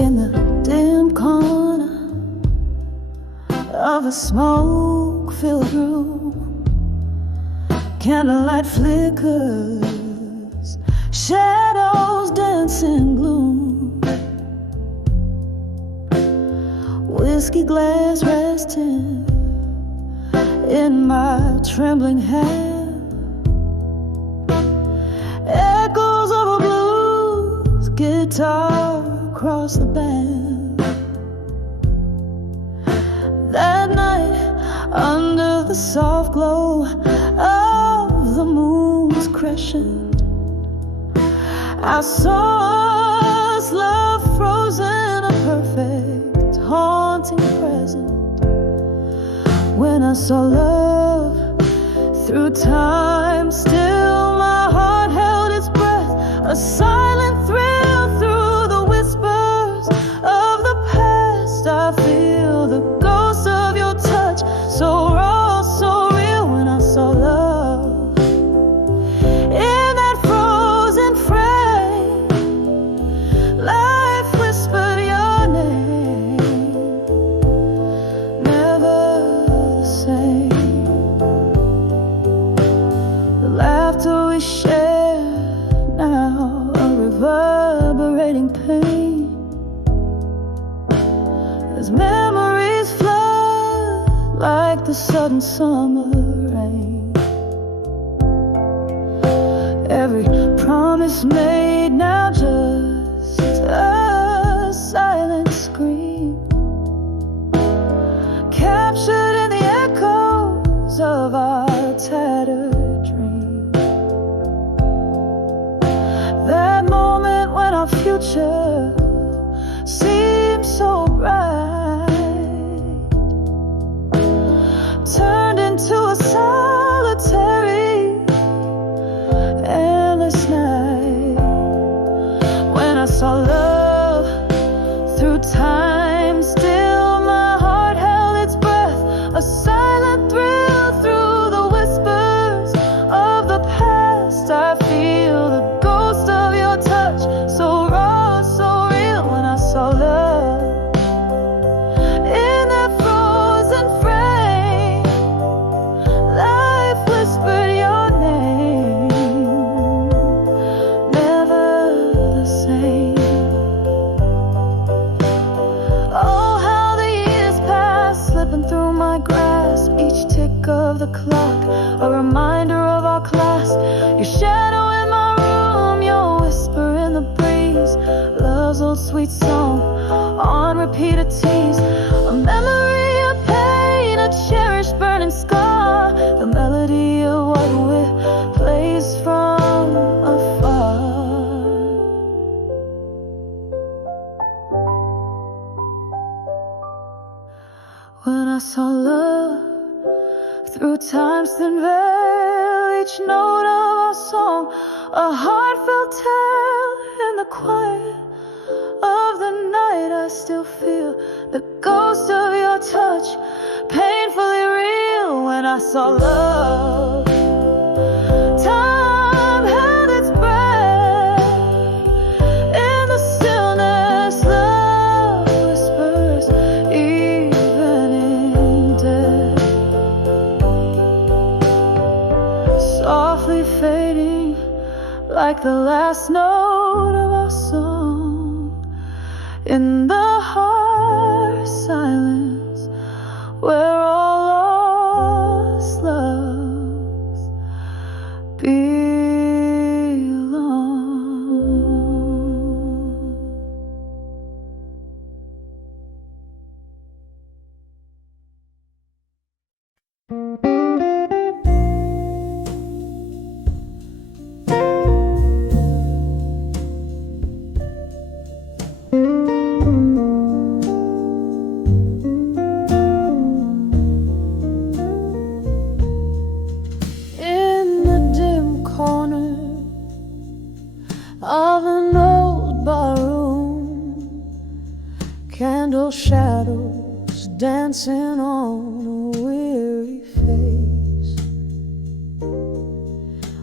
In the dim corner of a smoke-filled room, candlelight flickers, shadows dance in gloom. Whiskey glass resting in my trembling hand, echoes of a blues guitar across the band. That night, under the soft glow of the moon's crescent, I saw us, love frozen, a perfect, haunting present. When I saw love through time, still my heart held its breath, a silent thrill through the whispers of the past. I feel the ghost of your touch, so raw, so real. When I saw love in that frozen frame, life whispered your name, never the same. The laughter we share now, a reverberating pain, as memories flood like the sudden summer rain. Every promise made now just a silent scream, captured in the echoes of our tattered dream. That moment when our future seemed so bright turned into a solitary, endless night. When I saw love through time, still my heart held its breath, a silent thrill through the whispers of the past. I feel the ghost of your touch, so raw, so real. When I saw love in that frozen frame, life whispered your name, never the same. Oh, how the years pass, slipping through my grasp, each tick of the clock a reminder of our class. Your shadow in my room, your whisper in the breeze, love's old sweet song on repeat, a tease, a memory of pain, a cherished burning scar, the melody of what we plays from afar. When I saw love through time's thin veil, each note of our song, a heartfelt tale. In the quiet of the night, I still feel the ghost of your touch, painfully real. When I saw love, time held its breath. In the stillness, love whispers, even in death. Softly fading like the last note of our song, in the heart silence where all lost loves belong. In the dim corner of an old barroom, candle shadows dancing on a weary face,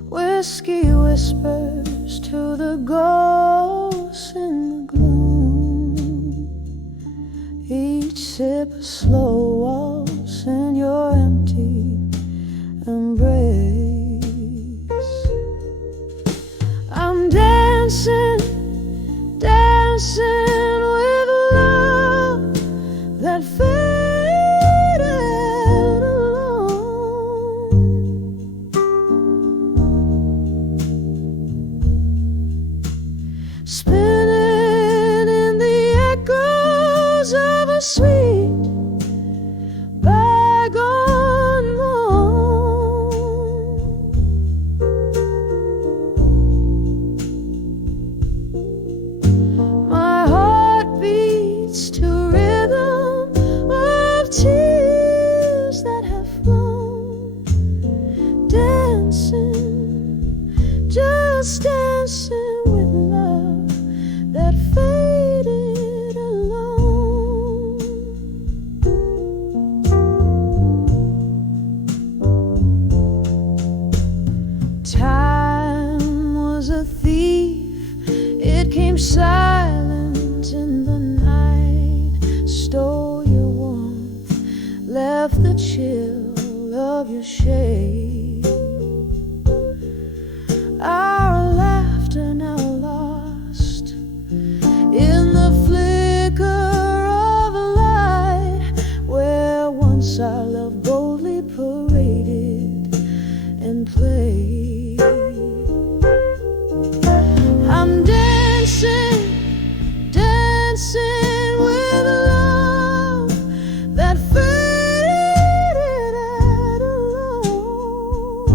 whiskey whispers to the ghosts in the gloom. sip a slow waltz in your empty embrace. I'm dancing, dancing with love that faded alone. Spinning in the echoes of a sweet bygone moon. My heart beats to rhythm of tears that have flown. Dancing, just dancing with love that faded alone. Time was a thief, it came silent in the night, stole your warmth, left the chill of your shade. Our laughter now lost in the flicker of a light where once our love boldly paraded and played. I'm dancing, dancing with love that faded alone.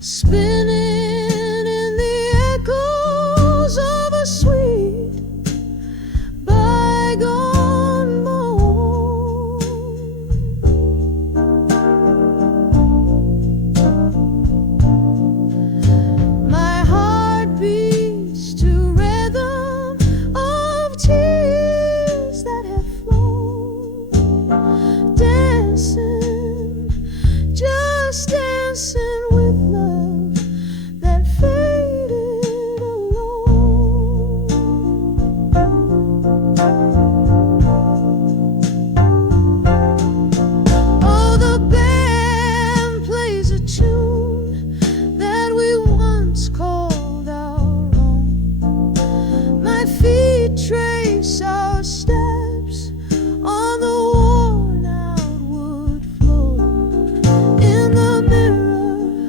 Spinning in the echoes of a sweet bygone moon. My heart beats to rhythm of tears that have flown. Dancing, just dancing with love that faded alone. Oh, the band plays a tune that we once called our own. My feet trace our steps on the worn out wood floor. In the mirror,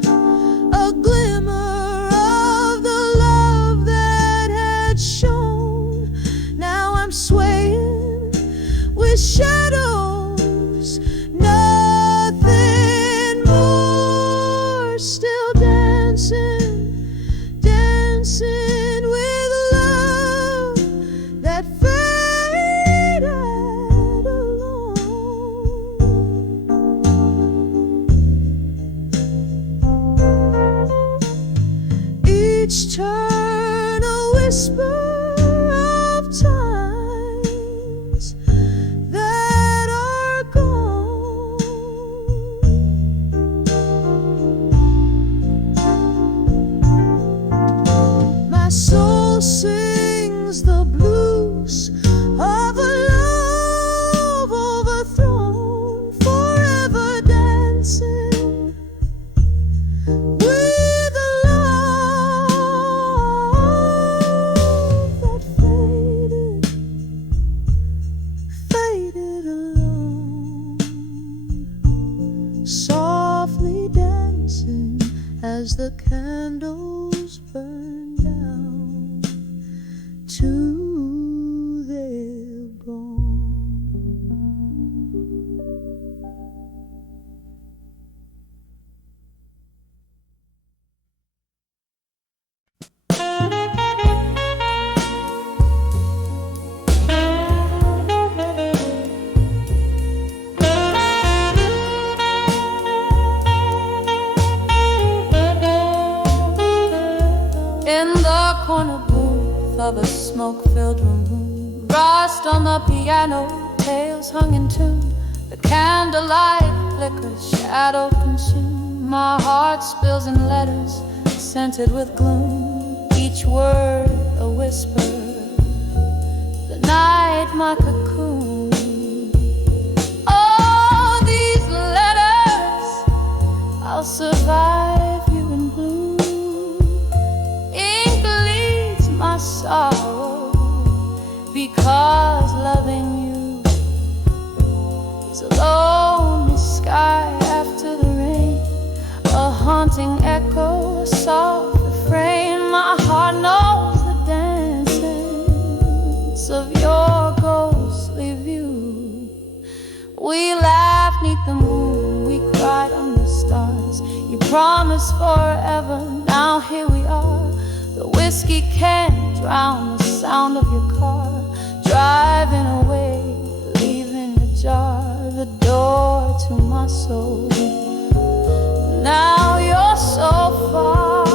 a glimmer of the love that had shone. Now I'm swaying with shadows, nothing more. Still dancing, dancing with love that faded alone. Each turn a whisper of times that are gone. My soul sings the blues of a love overthrown, forever dancing with a love that faded alone. Softly dancing as the candles burn down to their gone. In the corner booth of a smoke-filled room, rust on the piano, tales hung in tune. The candlelight flickers, shadow consumed. My heart spills in letters scented with gloom, each word a whisper, the night my cocoon. All these letters, I'll survive you in blue. Ink leads my sorrow, because loving you is a lonely sky after the rain, a haunting echo, a soft refrain. My heart knows the dance of your ghostly view. We laughed 'neath the moon, we cried under stars. You promised forever, now here we are. The whiskey can't drown the sound of your car, driving away, leaving ajar the door to my soul. Now you're so far.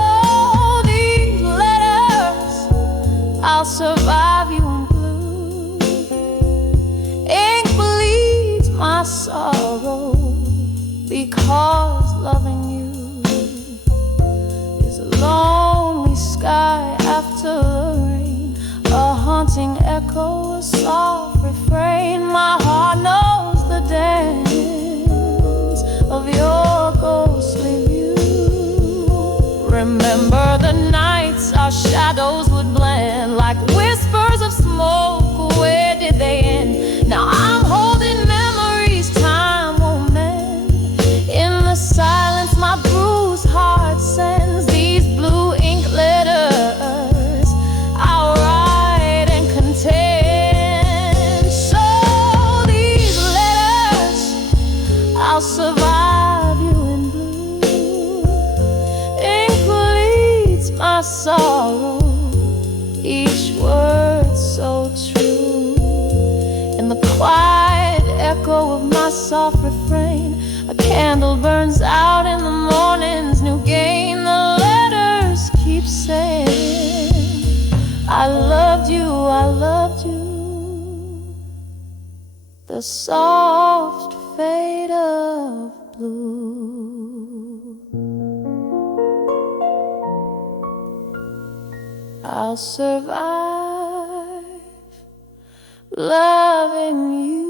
Oh, these letters, I'll survive you in blue. Ink bleeds my sorrow, because loving you is a lonely sky after the rain, a haunting echo, a soft refrain. My heart knows the dance of your ghostly view. Remember the nights our shadows would blend like whispers of smoke. Where did they end? Now I'm holding memories time won't mend. In the silence my bruised heart sends these blue ink letters I'll write and contend. So these letters, I'll survive you in blue. Ink bleeds my sorrow, each word so true. In the quiet echo of my soft refrain, a candle burns out in the morning's new gain. The letters keep saying, I loved you, I loved you. The soft fade of blue. I'll survive loving you.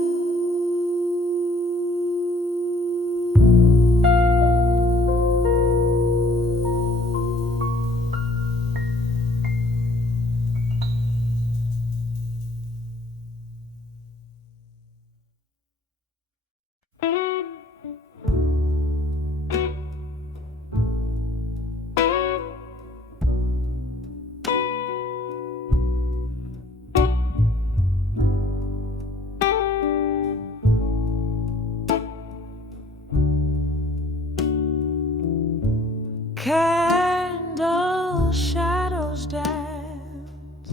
Candle shadows dance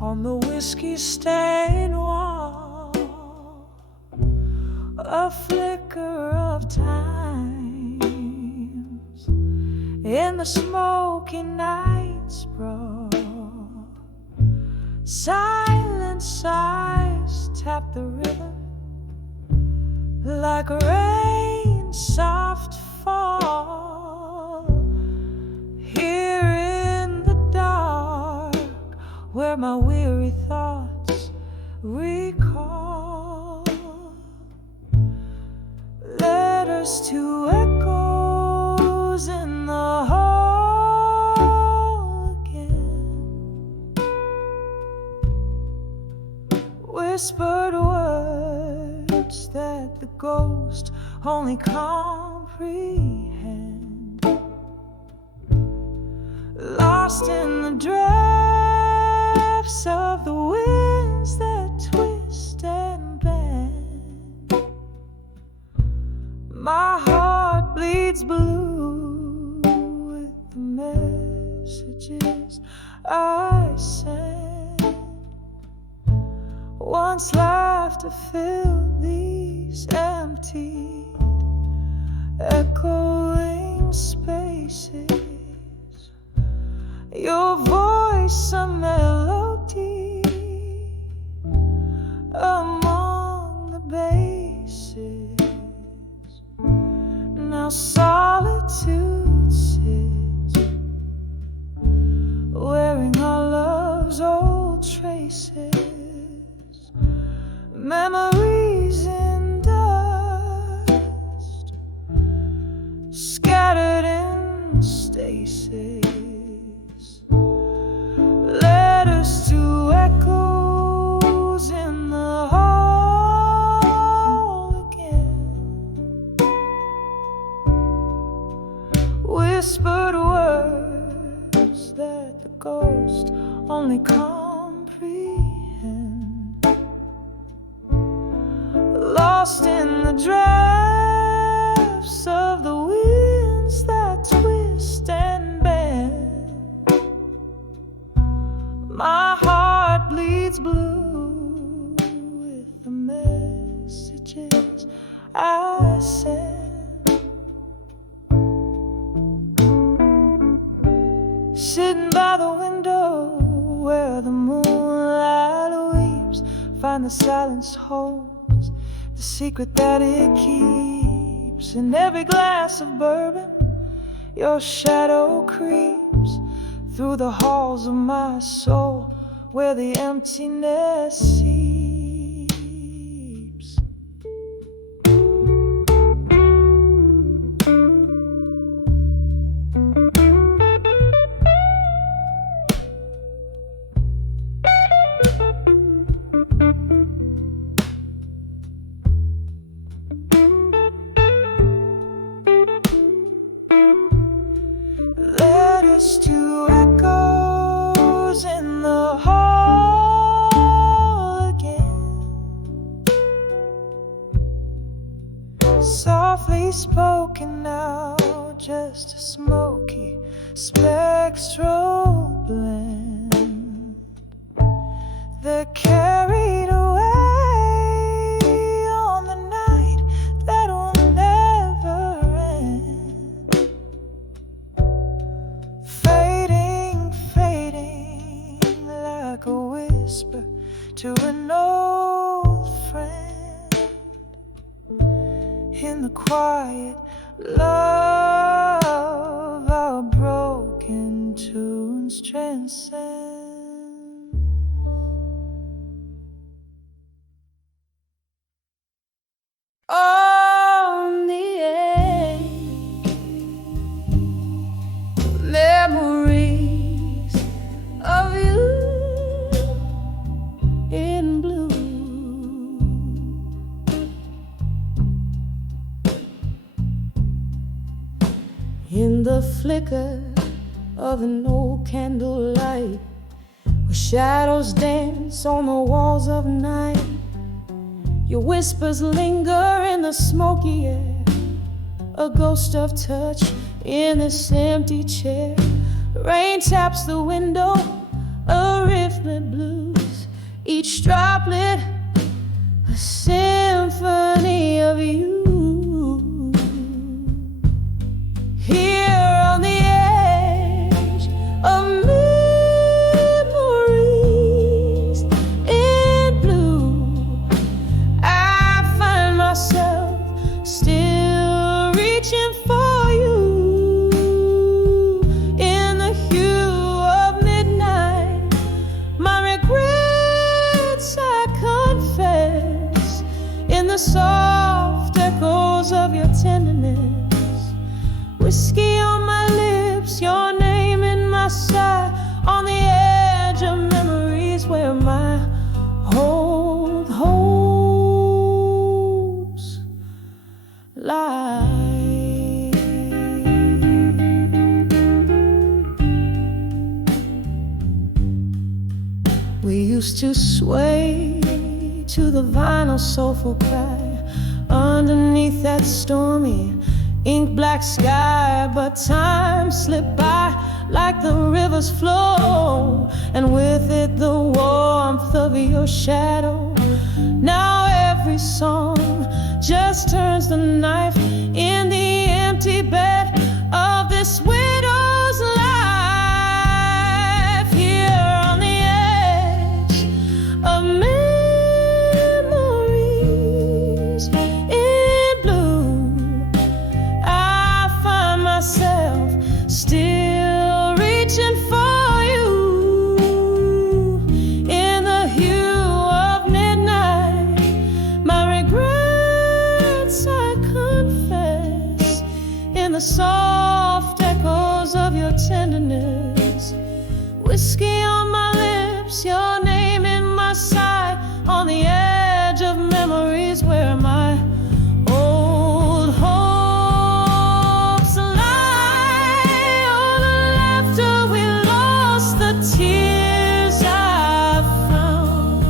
on the whiskey-stained wall, a flicker of times in the smoky night's brawl. Silent sighs tap the rhythm like rain soft fall. Here in the dark, where my weary thoughts recall, letters to echoes in the hall again, whispered words that the ghost only comprehend, lost in the drafts of the winds that twist and bend. My heart bleeds blue with the messages I sent. Once laughter filled these empty, echoing spaces. Your voice a melody among the bases. Now solitude sits scattered in stasis. Letters to echoes in the hall again. Whispered words that the ghost only comprehend. Lost in the drafts of the winds that twist and bend. My heart bleeds blue with the messages I send. Sitting by the window where the moonlight weeps, find the silence holds the secret that it keeps. In every glass of bourbon, your shadow creeps through the halls of my soul where the emptiness seeps. Letters to echoes in the hall again. Softly spoken now, just a smoky spectral blend. They're carried away on the night that will never end. Fading, fading like a whisper to an old friend. In the quiet love, our broken tunes transcend. On the edge, memories of you in blue. In the flicker of an old candlelight, where shadows dance on the walls of night, your whispers linger in the smoky air, a ghost of touch in this empty chair. Rain taps the window, a rifflet blues, each droplet a symphony of you. Here on the edge of memories in blue, I find myself still reaching for you. In the hue of midnight, my regrets I confess. In the soft echoes of your tenderness, whiskey on my lips, your name in my sigh, on the edge of memories where my hopes lie. We used to sway to the vinyl soulful cry underneath that stormy ink black sky, but time slipped by like the river's flow, and with it the warmth of your shadow. Now every song just turns the knife in the empty bed of this widow's life. Here on the edge of memories in blue, I find myself still reaching for you. In the hue of midnight, my regrets I confess. In in the soft echoes of your tenderness. Whiskey on my lips, your name in my sight, on the edge of memories where my old hopes lie. Oh, the laughter we lost, the tears I found,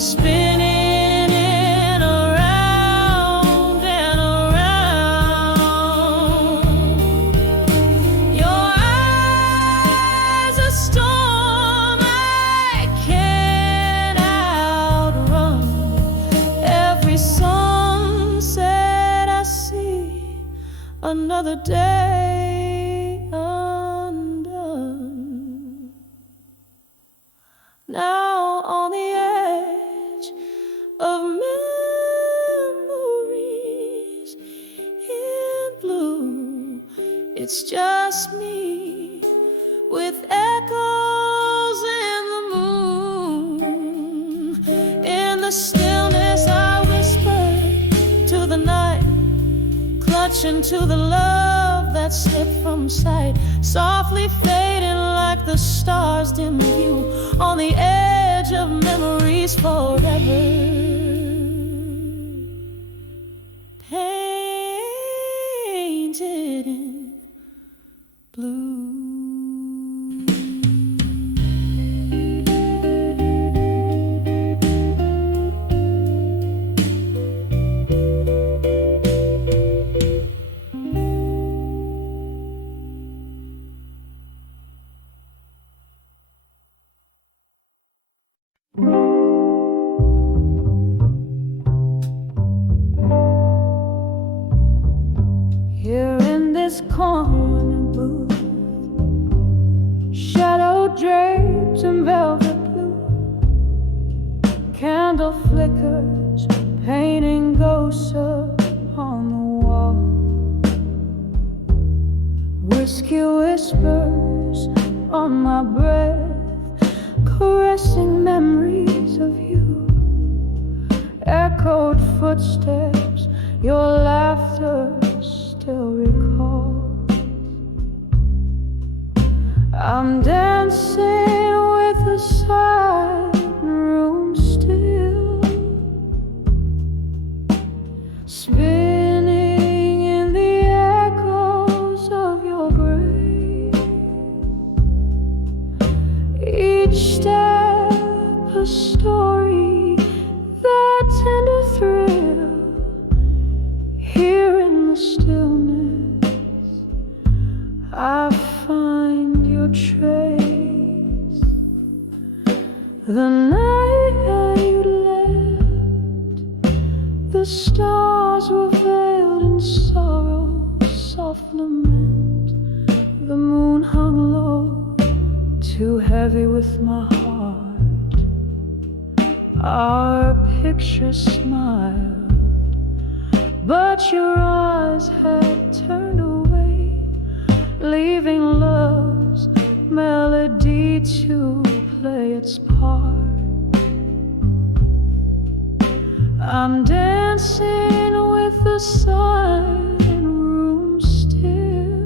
spinning in around and around. Your eyes a storm I can't outrun. Every sunset I see, another day undone. Now on the edge of memories in blue, it's just me with echoes in the moon. In the stillness I whisper to the night, clutching to the love that slipped from sight, softly fading like the stars dim view on the edge of memories forever. Painted in blue. Here in this corner booth, shadow draped in velvet blue, candle flickers painting ghosts upon the wall. Whiskey whispers on my breath, caressing memories of you. Echoed footsteps, your laughter still recalls. I'm dancing with the silent room still, spinning in the echoes of your grace. Each step a story, that tender thrill. Here in the stillness I find your trace. The night that you left, the stars were veiled in sorrow, soft lament. The moon hung low, too heavy with my heart. Our picture smiled, but your eyes had turned away, leaving love's melody to play its part. I'm dancing with the silent room still,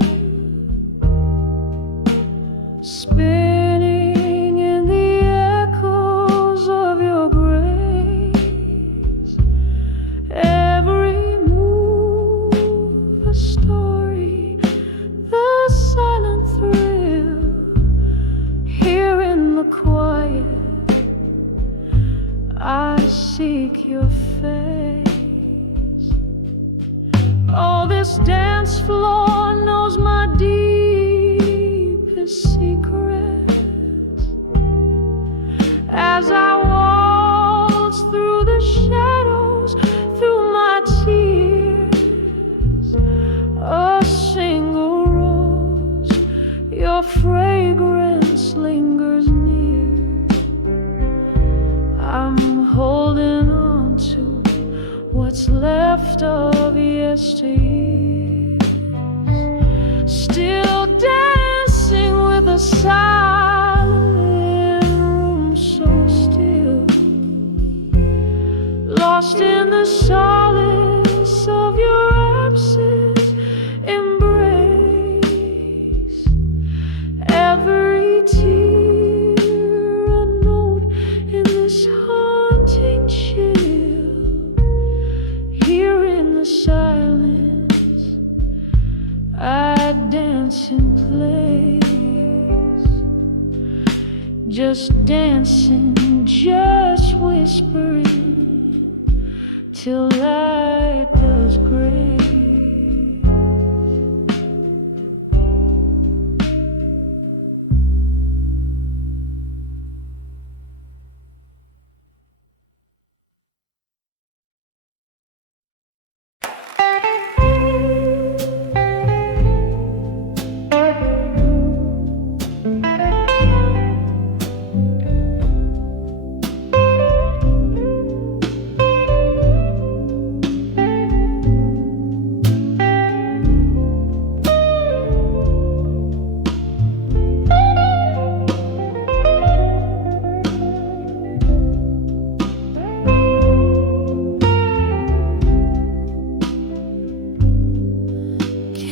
spinning in the echoes of your grace. Every move a story, the silent thrill. Here in the quiet I seek your face. Oh, this dance floor knows my deepest secrets. As I waltz through the shadows, through my tears, a single rose, your fragrance lingers near. I'm holding on to what's left of yesteryears, still dancing with a silent room so still, lost in the solace of your absence. dance in place, just dancing, just whispering till light does gray.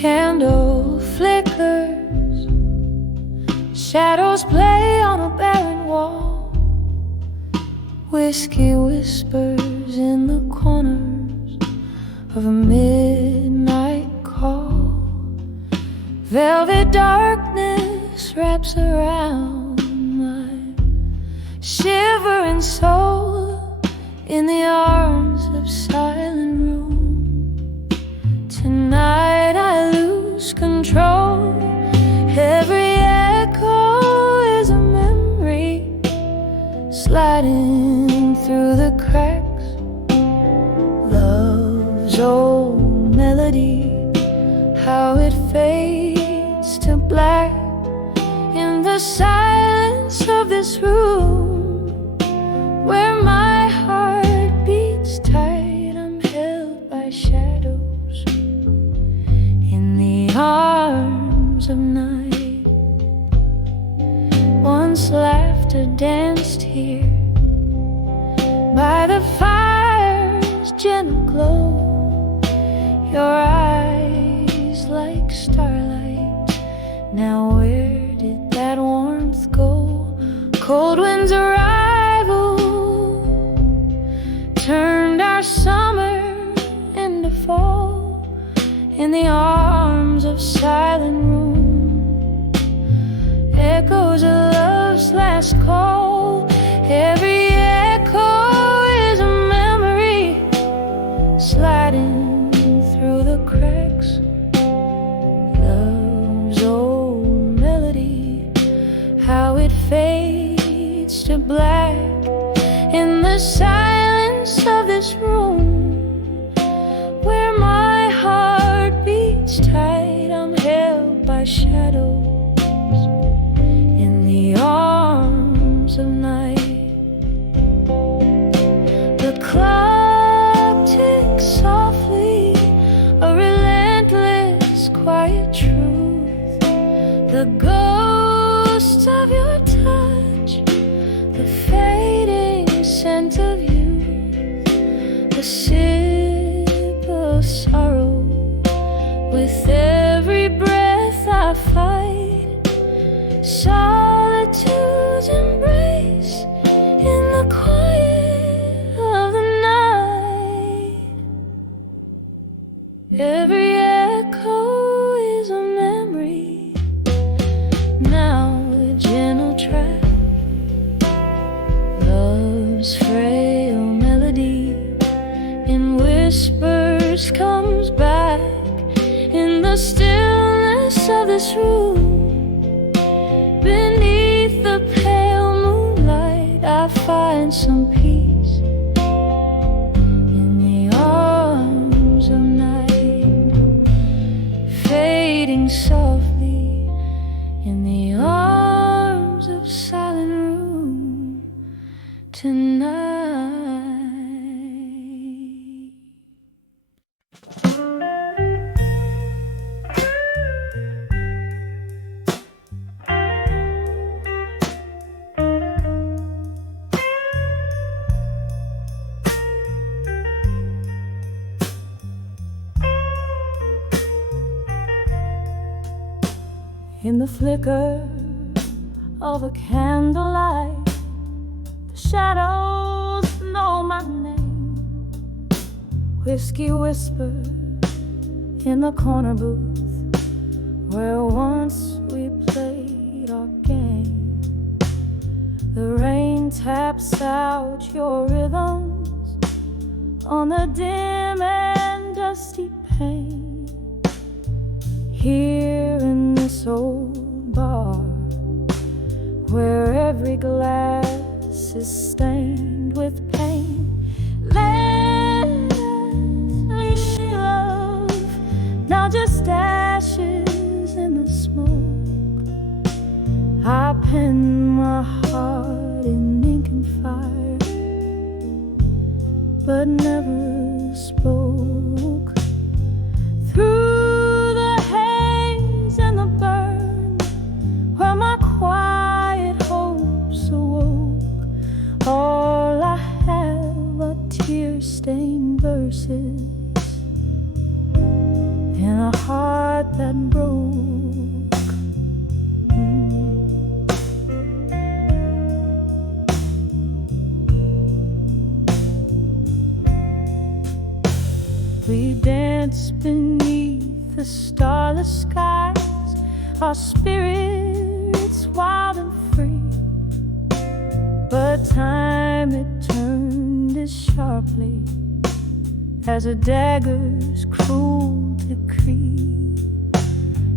Candle flickers, shadows play on a barren wall. Whiskey whispers in the corners of a midnight call. Velvet darkness wraps around my shivering soul in the arms of silent room. Tonight I lose control. Every echo is a memory sliding through the cracks. Love's old melody, how it fades to black in the silence of this room where my heart beats tight. I'm held by shadows in the arms of night. Once laughter danced here by the fire's gentle glow. Your eyes like starlight, now where did that warmth go? Cold wind's arrival turned our summer into fall in the arms of silent room. Echoes of love's last call. Every echo is a memory sliding through the cracks. Love's old melody, how it fades to black in the silence of this room where my heart beats tight. I'm held by shadows in the arms of night. The clock ticks softly, a relentless quiet truth. The ghost of your touch, the fading scent of youth, a sip of sorrow. With every breath I fight solitude's embrace in the quiet of the night. Every echo is a memory, now a gentle track. Love's frail melody in whispers comes back in the stillness of this room. Beneath the pale moonlight I find some peace in the arms of night, fading softly in the arms of silent room tonight. In the flicker of a candlelight, the shadows know my name. Whiskey whisper in the corner booth where one out your rhythms on the dim and dusty pane. Here in this old bar, where every glass is stained with pain, Leslie, she love, now just ashes in the smoke. I pen my heart in ink and fire, but never spoke. Through the haze and the burn, where my quiet hopes awoke, all I have are tear-stained verses in a heart that broke. We dance beneath the starless skies, our spirits wild and free. But time it turned as sharply as a dagger's cruel decree.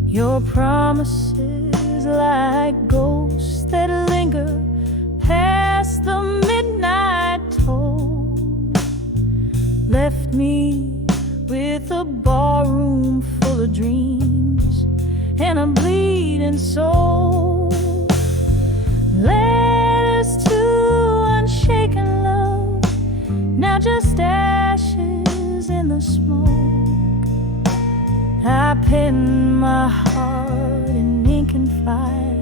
Your promises like ghosts that linger past the midnight toll left me with a barroom full of dreams and a bleeding soul. Letters to unshaken love, now just ashes in the smoke. I pen my heart in ink and fire,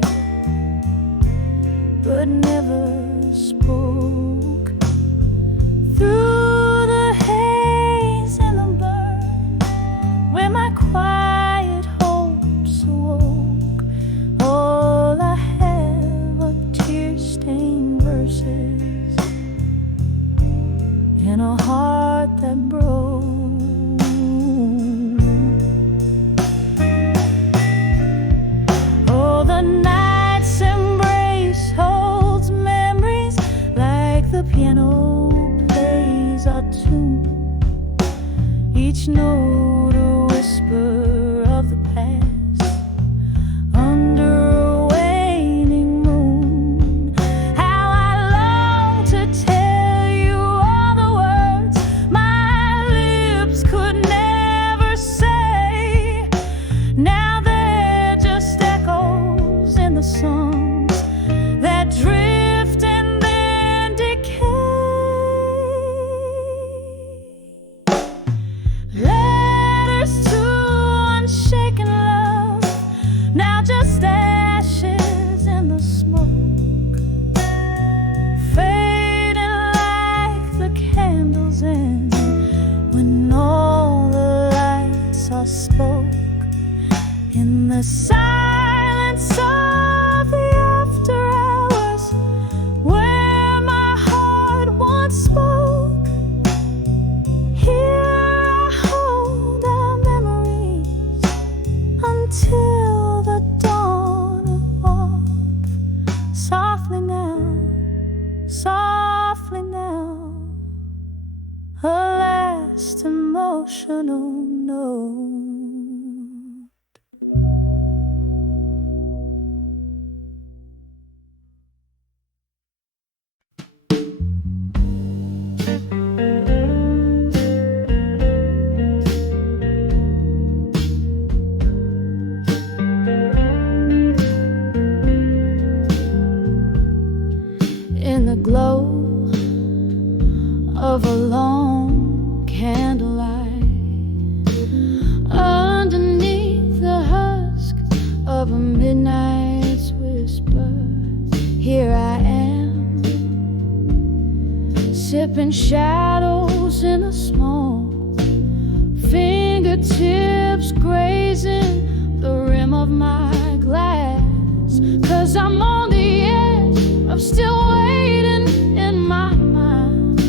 but never spoke. Through the haze and the burn, where my quiet hopes awoke, all I have are tear-stained verses in a heart that broke. Oh, the night's embrace holds memories like the piano plays our tune, each note a whisper of the past under a waning moon. How I long to tell you all the words my lips could never say. Now they're just echoes in the songs that drift and then decay. Letters to unshaken love, now just ashes in the smoke, fading like the candles end when all the lights are spoke. In the silence of the after hours, where my heart once spoke, here I hold our memories until the dawn of hope. Softly now, a last emotional note. In the glow of a long candlelight, underneath the husk of a midnight's whisper, here I am, sipping shadows in the smoke, fingertips grazing the rim of my glass, 'cause I'm on the edge of still waiting in my mind,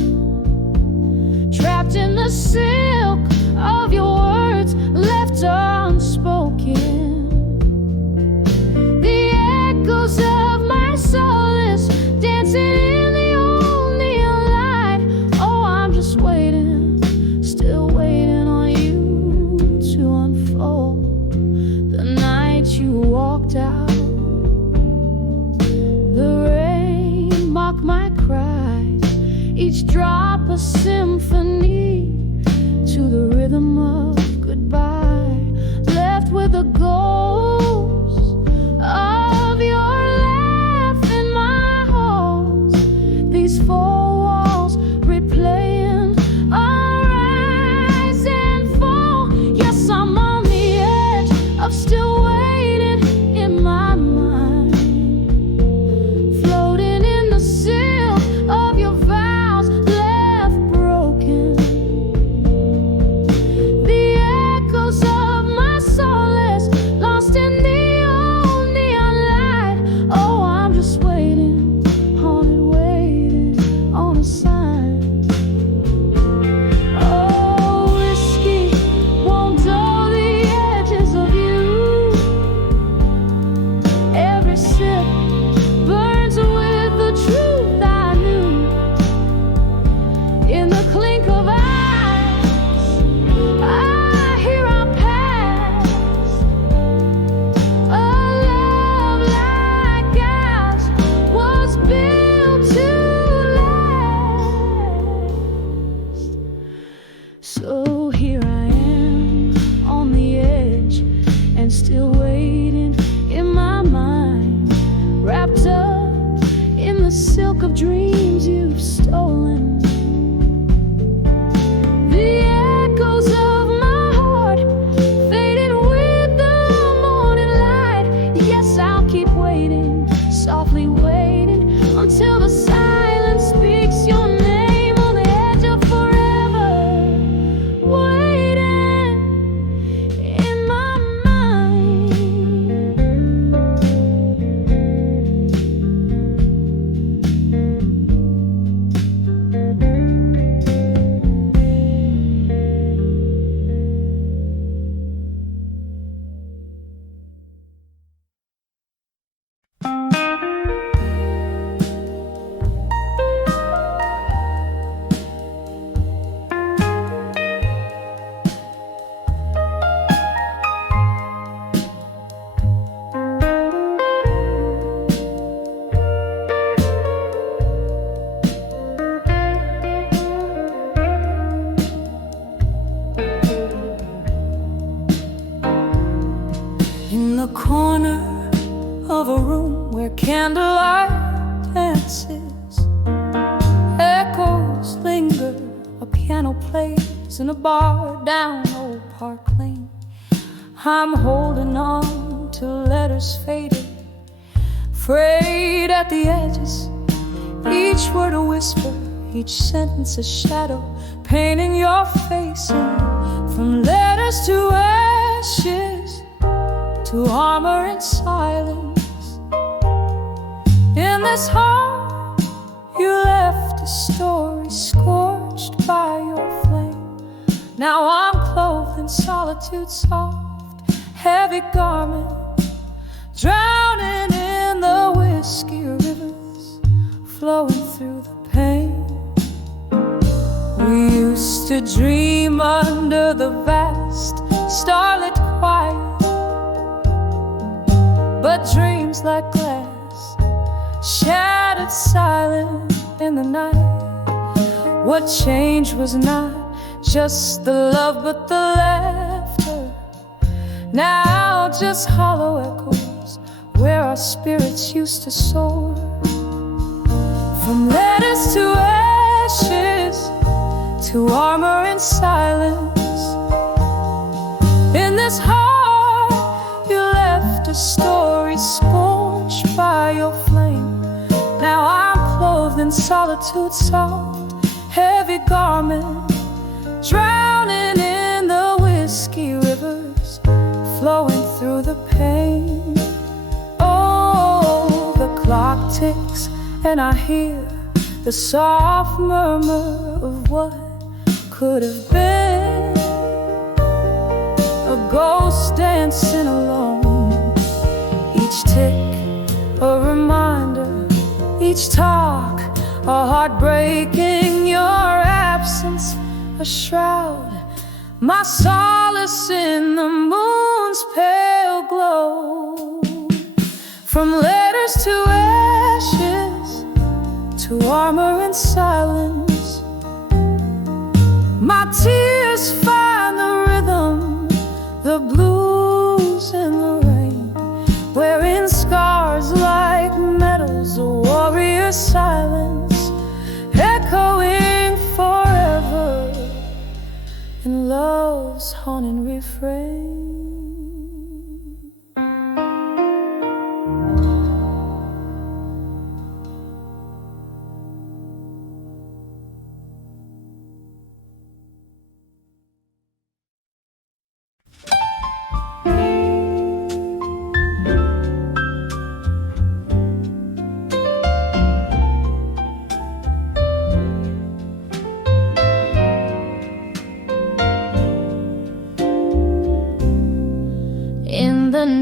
trapped in the silk of your words left unspoken. The echoes of my soul is dancing in the old neon night you walked out. The rain mocked my cries, each drop a symphony to the rhythm of goodbye, left with a ghost of your laugh in my halls. These four walls replaying our rise and fall. Yes, I'm on the edge of still waiting in my mind, floating in the sill of your vows left broken. The echoes of my solace lost in the old neon light. Oh, I'm just waiting, haunted, waiting on a sign. Oh, whiskey won't dull the edges of you. Every sip burns with the truth I knew. In the clink of eyes, I hear our past. A love like ours was built to last. So here I am on the edge and still waiting in my mind, wrapped up in the silk of dreams you've stolen. The echoes of my heart faded with the morning light. Yes, I'll keep waiting, softly waiting until the silence speaks your name on the edge of forever, waiting in my mind. In the corner of a room where candlelight dances, echoes linger, a piano plays in a bar down Old Park Lane. I'm holding on to letters faded, frayed at the edges, each word a whisper, each sentence a shadow, painting your face in. From letters to ashes, to armor and silence. In this heart you left a story scorched by your flame. Now I'm clothed in solitude's soft, heavy garment, drowning in the whiskey rivers flowing through the pain. We used to dream under the vast starlit quiet, but dreams like glass shattered silent in the night. What changed was not just the love but the laughter, now just hollow echoes where our spirits used to soar. From letters to ashes, to armor and silence. In this heart you left a story scorched by your flame. Now I'm clothed in solitude's soft, heavy garment, drowning in the whiskey rivers flowing through the pain. Oh, the clock ticks and I hear the soft murmur of what could have been, a ghost dancing alone. Each tick a reminder, each talk a heartbreak in your absence, a shroud, my solace in the moon's pale glow. From letters to ashes, to armor and silence, my tears find the rhythm, the blues and the rain, wearing scars like medals, a warrior's silence, echoing forever in love's haunting refrain.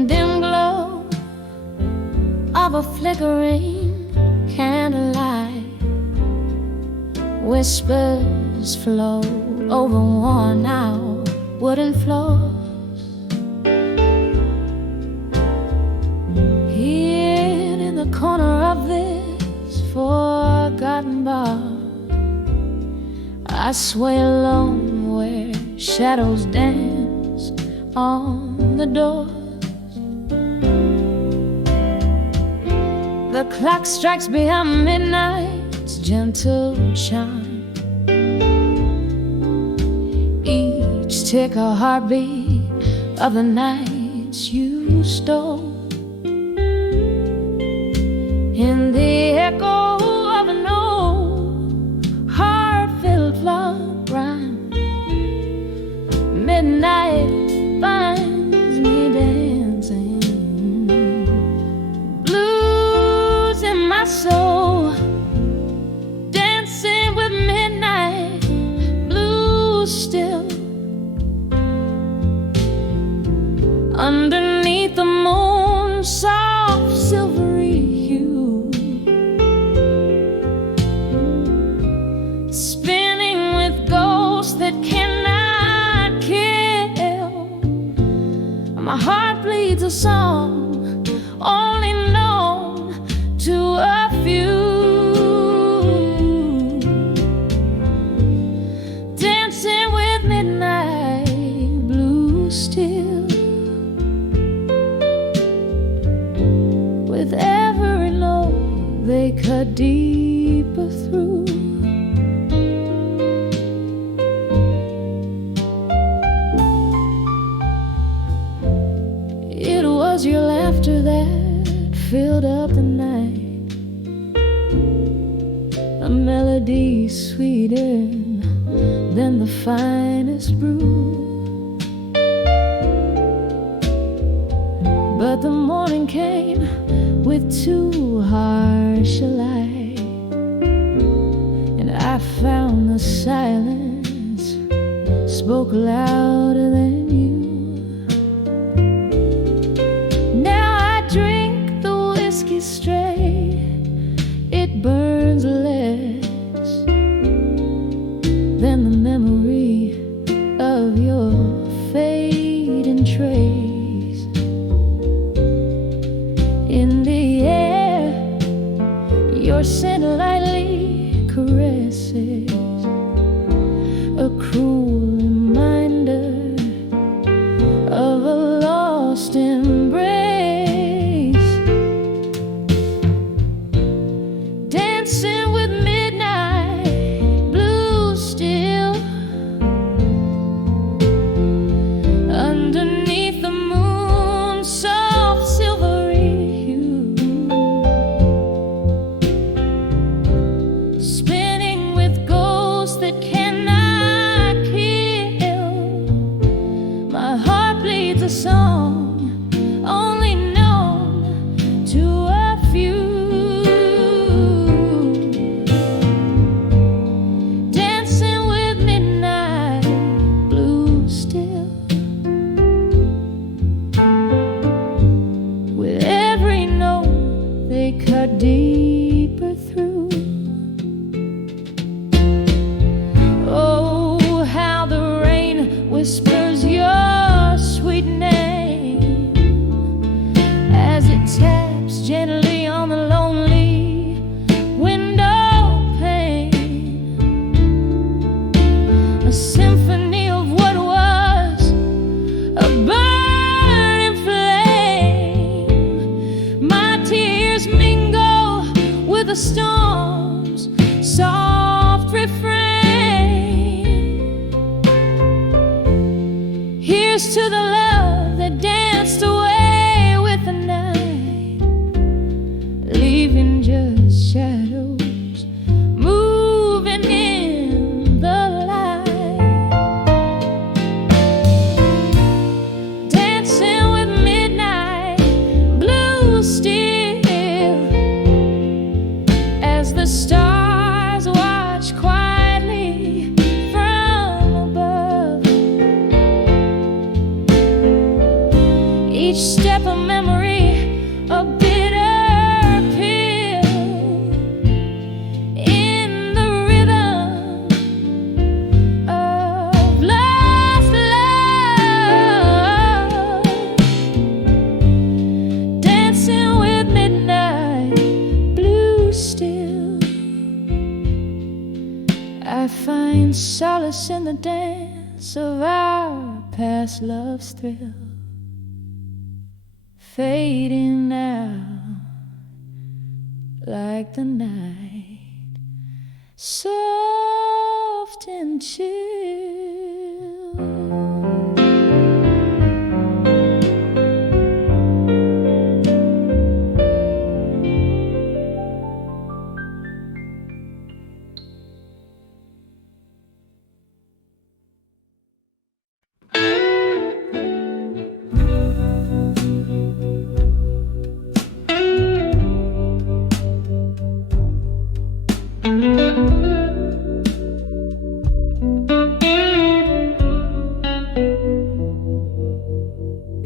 Dim glow of a flickering candlelight, whispers flow over worn-out wooden floors. Here in the corner of this forgotten bar, I sway alone where shadows dance on the door. The clock strikes beyond midnight's gentle chime, each tick a heartbeat of the nights you stole. In the echo of an old heartfelt love rhyme, midnight finds me dancing, blues in my soul, dancing with midnight, blues still. Underneath the moon's soft silvery hue, spinning with ghosts that cannot kill. My heart bleeds a song only known to a few, dancing with midnight, blue still. With every note they cut deeper through. It was your laughter that filled up the night, a melody sweeter than the finest brew. But the morning came with too harsh a light, and I found the silence spoke louder than you. Now I drink the whiskey straight, it burns less than the memory of your fading trace. In the air, your scent lightly caresses, a cruel reminder of a lost embrace. Dancing with midnight, blue still, underneath the moon's soft silvery hue, spinning with gold the storm's soft refrain. Here's to the love that danced away with the night, leaving just shadows moving in the light. Dancing with midnight, blue still, as the stars watch quietly from above. Each step a memory, a bitter pill in the rhythm of lost love. Dancing with midnight, blue still. I find solace in the dance of our past love's thrill, fading out like the night, soft and chill.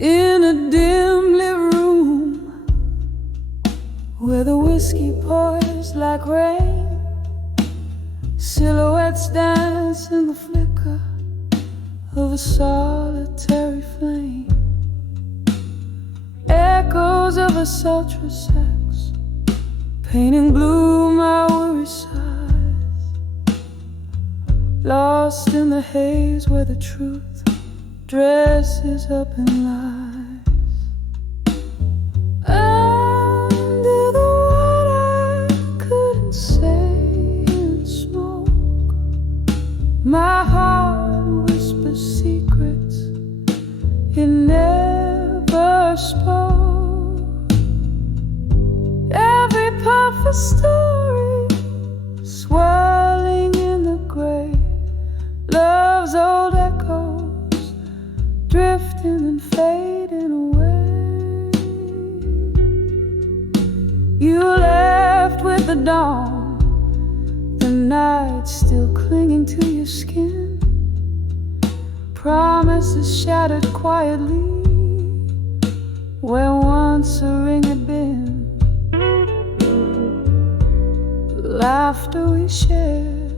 In a dim lit room where the whiskey pours like rain, silhouettes dance in the flicker of a solitary flame. Echoes of a sultry sex painting blue my weary sighs, lost in the haze where the truth dresses up in lies. Under the water I couldn't say in smoke, my heart whispers secrets it never spoke. Every puff a story swirling in the gray, love's old echoes drifting and fading away. You left with the dawn, the night still clinging to your skin, promises shattered quietly where once a ring had been. Laughter we shared,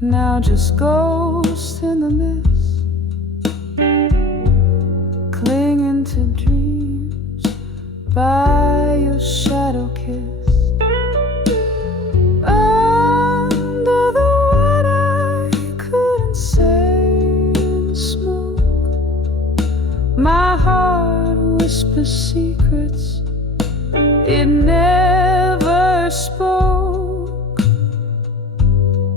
now just ghosts in the mist, clinging to dreams by your shadow kiss. Under the water I couldn't say in smoke, my heart whispers secrets it never spoke.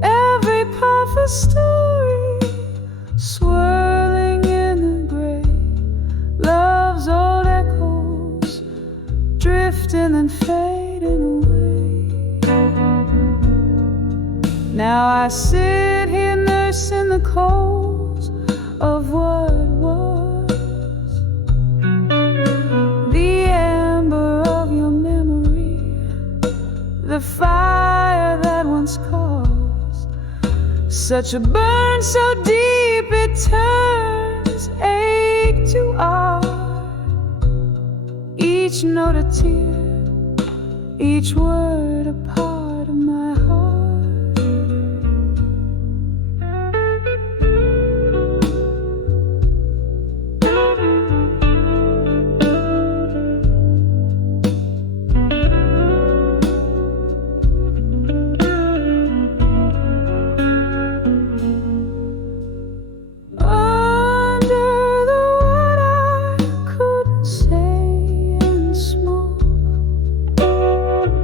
Every puff a story swirling in the gray, love's old echoes drifting and fading away. Now I sit here nursing the coals of what was, the amber of your memory, the fire that once caused such a burn so deep it turns ache to art. Each note a tear, each word a part of my heart.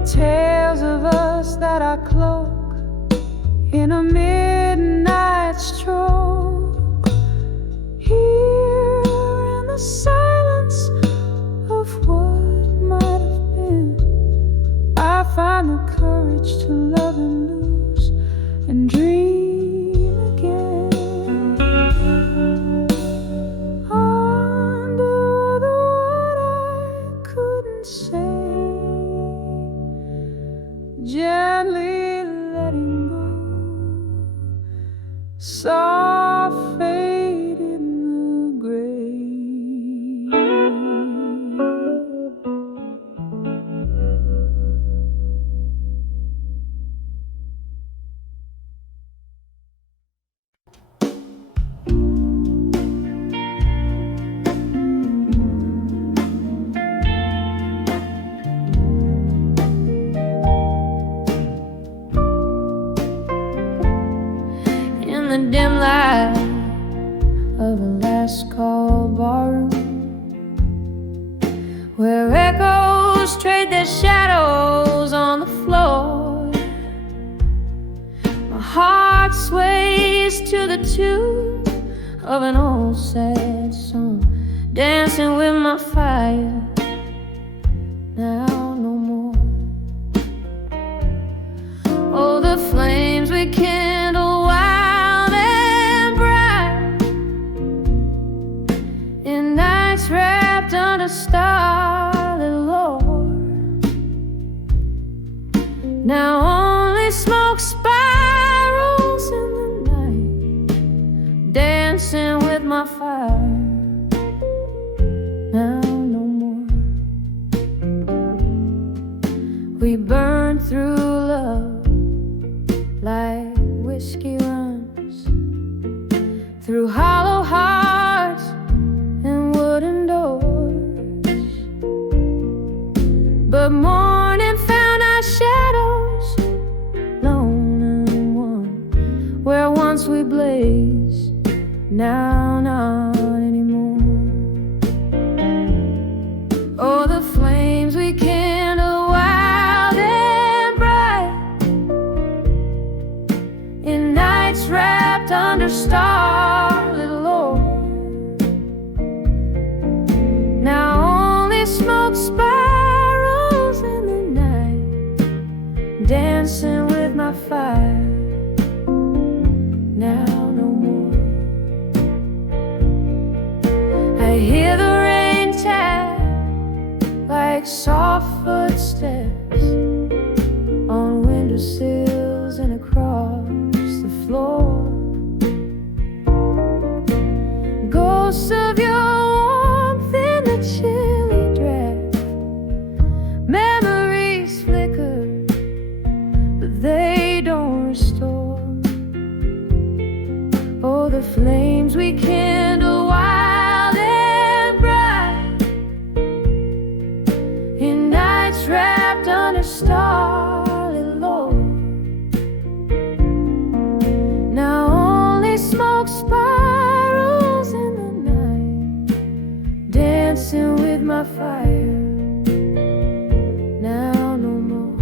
Tales of us in a midnight stroll. Here in the silence of what might have been, I find the courage to love and lose and dream again. Under the what I couldn't say, gently letting go, soft fade in the grave. In the dim light of a last call barroom, where echoes trade their shadows on the floor, my heart sways to the tune of an old sad song, dancing with my fire. Now no more. Oh, the flames we kindle wild and bright, in nights wrapped under starlit lore. Now only smoke spirals in the night, dancing with my fire. Now no more. We burn through love like whiskey runs through hollow hearts and wooden doors. But morning found our shadows, lone and one, where once we blazed, now not anymore. Oh, the flames we kindle wild and bright, in nights wrapped under starlit lore. Now only smoke spirals in the night, dancing with my fire. Now no more. I hear the rain tap like soft footsteps on windowsills and across the floor. Ghosts of your warmth in the chilly draft, memories flicker, but they don't restore. Oh, the flames we kindle wild and bright, in nights wrapped under starlit lore. Now only smoke spirals in the night, dancing with my fire. Now no more.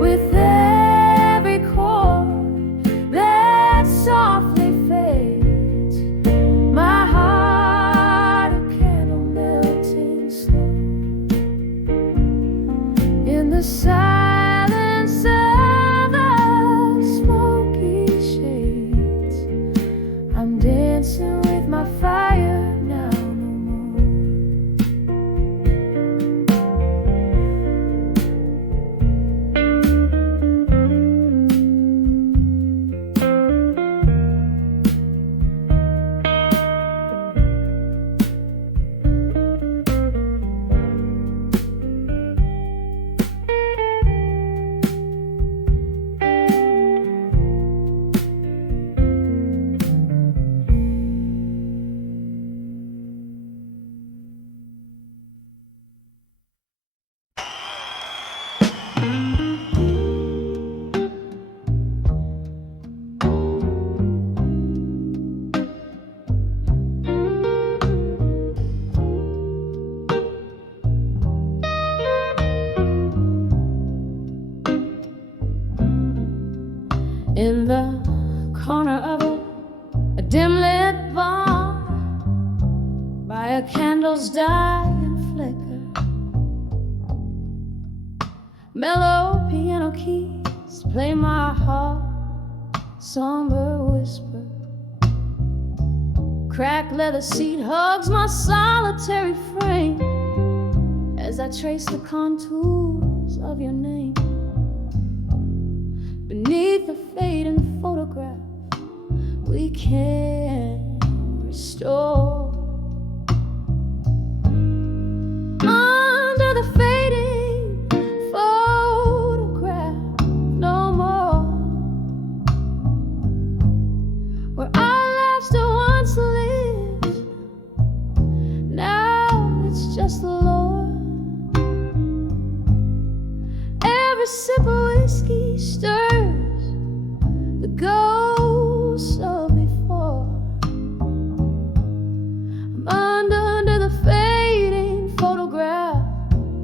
With every chord that softly fades, my heart a candle melting slow. fire candles die and flicker, mellow piano keys play my heart, somber whisper. Cracked leather seat hugs my solitary frame as I trace the contours of your name. Beneath the fading photograph, we can restore. Under the fading photograph, no more. Where our lives still once lived, now it's just the Lord. Every sip of whiskey stirs the ghosts of before. I'm under the fading photograph,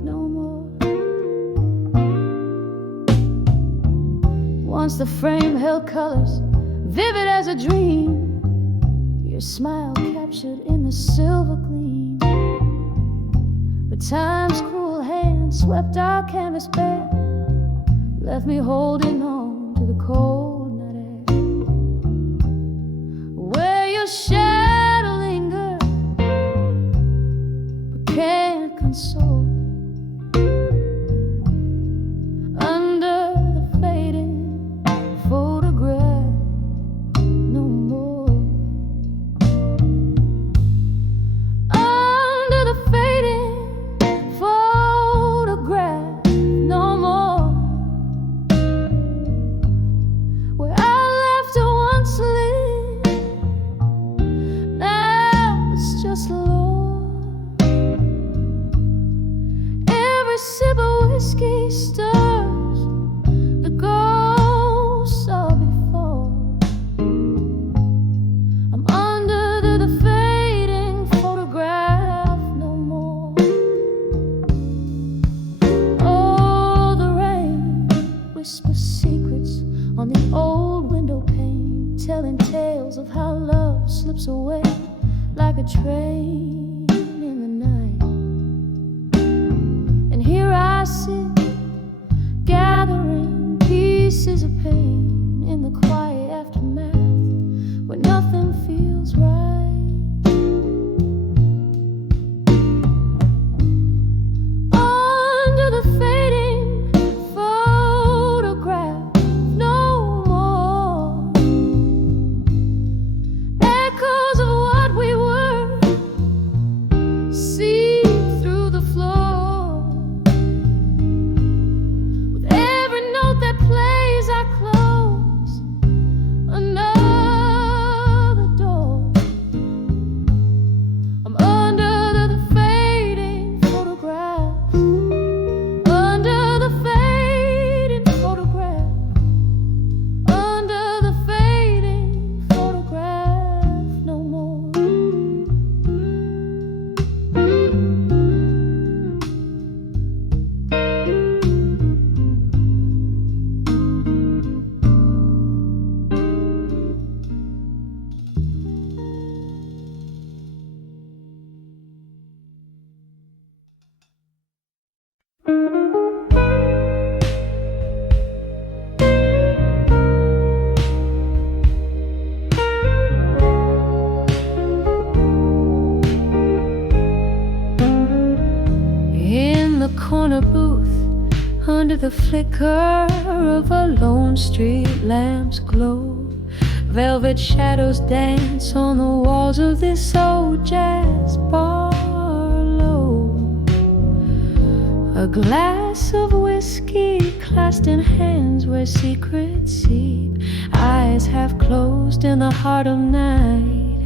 no more. Once the frame held colors, vivid as a dream, your smile captured in the silver gleam. But time's cruel hand swept our canvas bare, left me holding on to the cold night air. Where your shadow lingers but can't console. Under the fading photograph, no more. Under the fading photograph, no more. Where I left it once lived, now it's just a Lord. Every sip of whiskey stirs the ghosts of before. I'm under the fading photograph, no more. Oh, the rain whispers secrets on the old window pane, telling tales of how love slips away like a train in the night. And here I sit, gathering pieces of pain in the quiet aftermath, where nothing feels right. Under the fading photograph, no more. Echoes of what we were seep through the floor. With every note that plays, I close another door. I'm under the fading photograph, under the fading photograph, under the fading photograph, no more. In the corner booth, under the flicker of a lone street lamp's glow, velvet shadows dance on the walls of this old jazz bar low. A glass of whiskey clasped in hands where secrets seep, eyes half closed in the heart of night,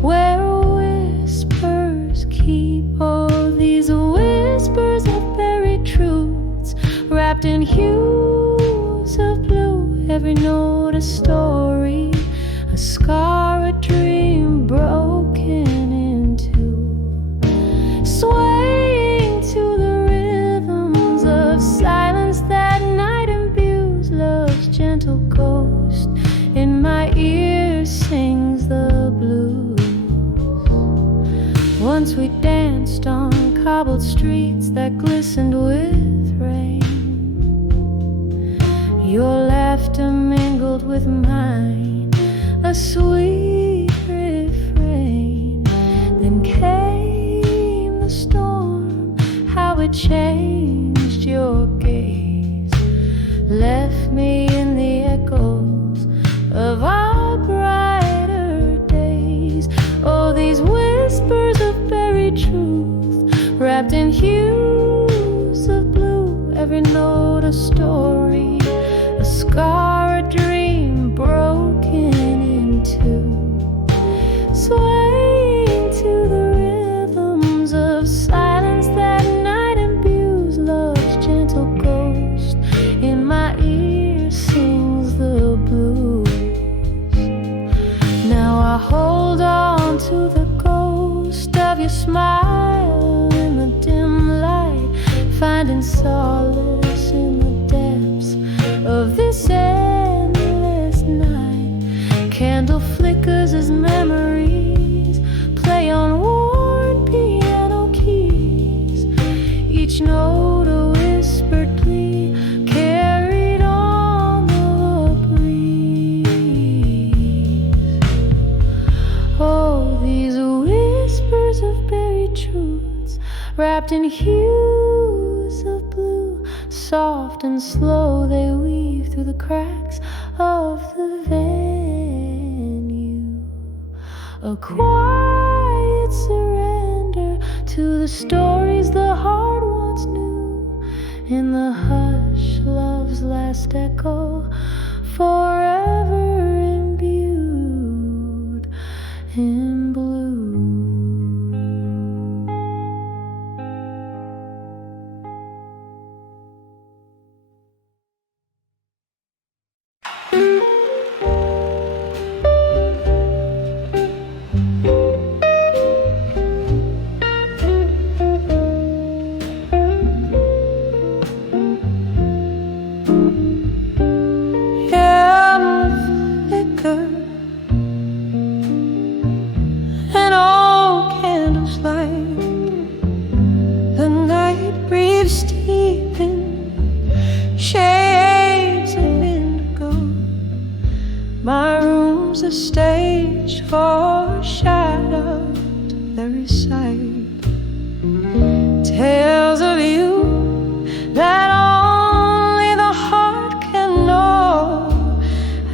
where whispers keep. Oh, these whispers of buried truths, wrapped in hues of blue, every note a story, a scar, a dream broken in two, swaying to the rhythms of silence that night imbues love's gentle ghost. In my ear sings the blues. Once we danced on cobbled streets that glistened with rain. Your laughter mingled with mine, a sweet refrain. Then came the storm, how it changed your gaze, left me in the echoes of our brighter days. Oh, these whispers of buried truth, wrapped in hues of blue, every note a story, a scar, a dream broken in two, swaying to the rhythms of silence that night imbues love's gentle ghost. In my ear sings the blues. Now I hold on to the ghost of your smile in the dim light, finding solace in the depths of this endless night. Candle flickers as memories play on worn piano keys, each note a whispered plea carried on the breeze. Oh, these whispers of buried truths, wrapped in hues of blue, soft and slow they weave through the cracks of the venue. A quiet surrender to the stories the heart once knew. In the hush, love's last echo, forever imbued in blue. A stage foreshadowed the recite tales of you that only the heart can know.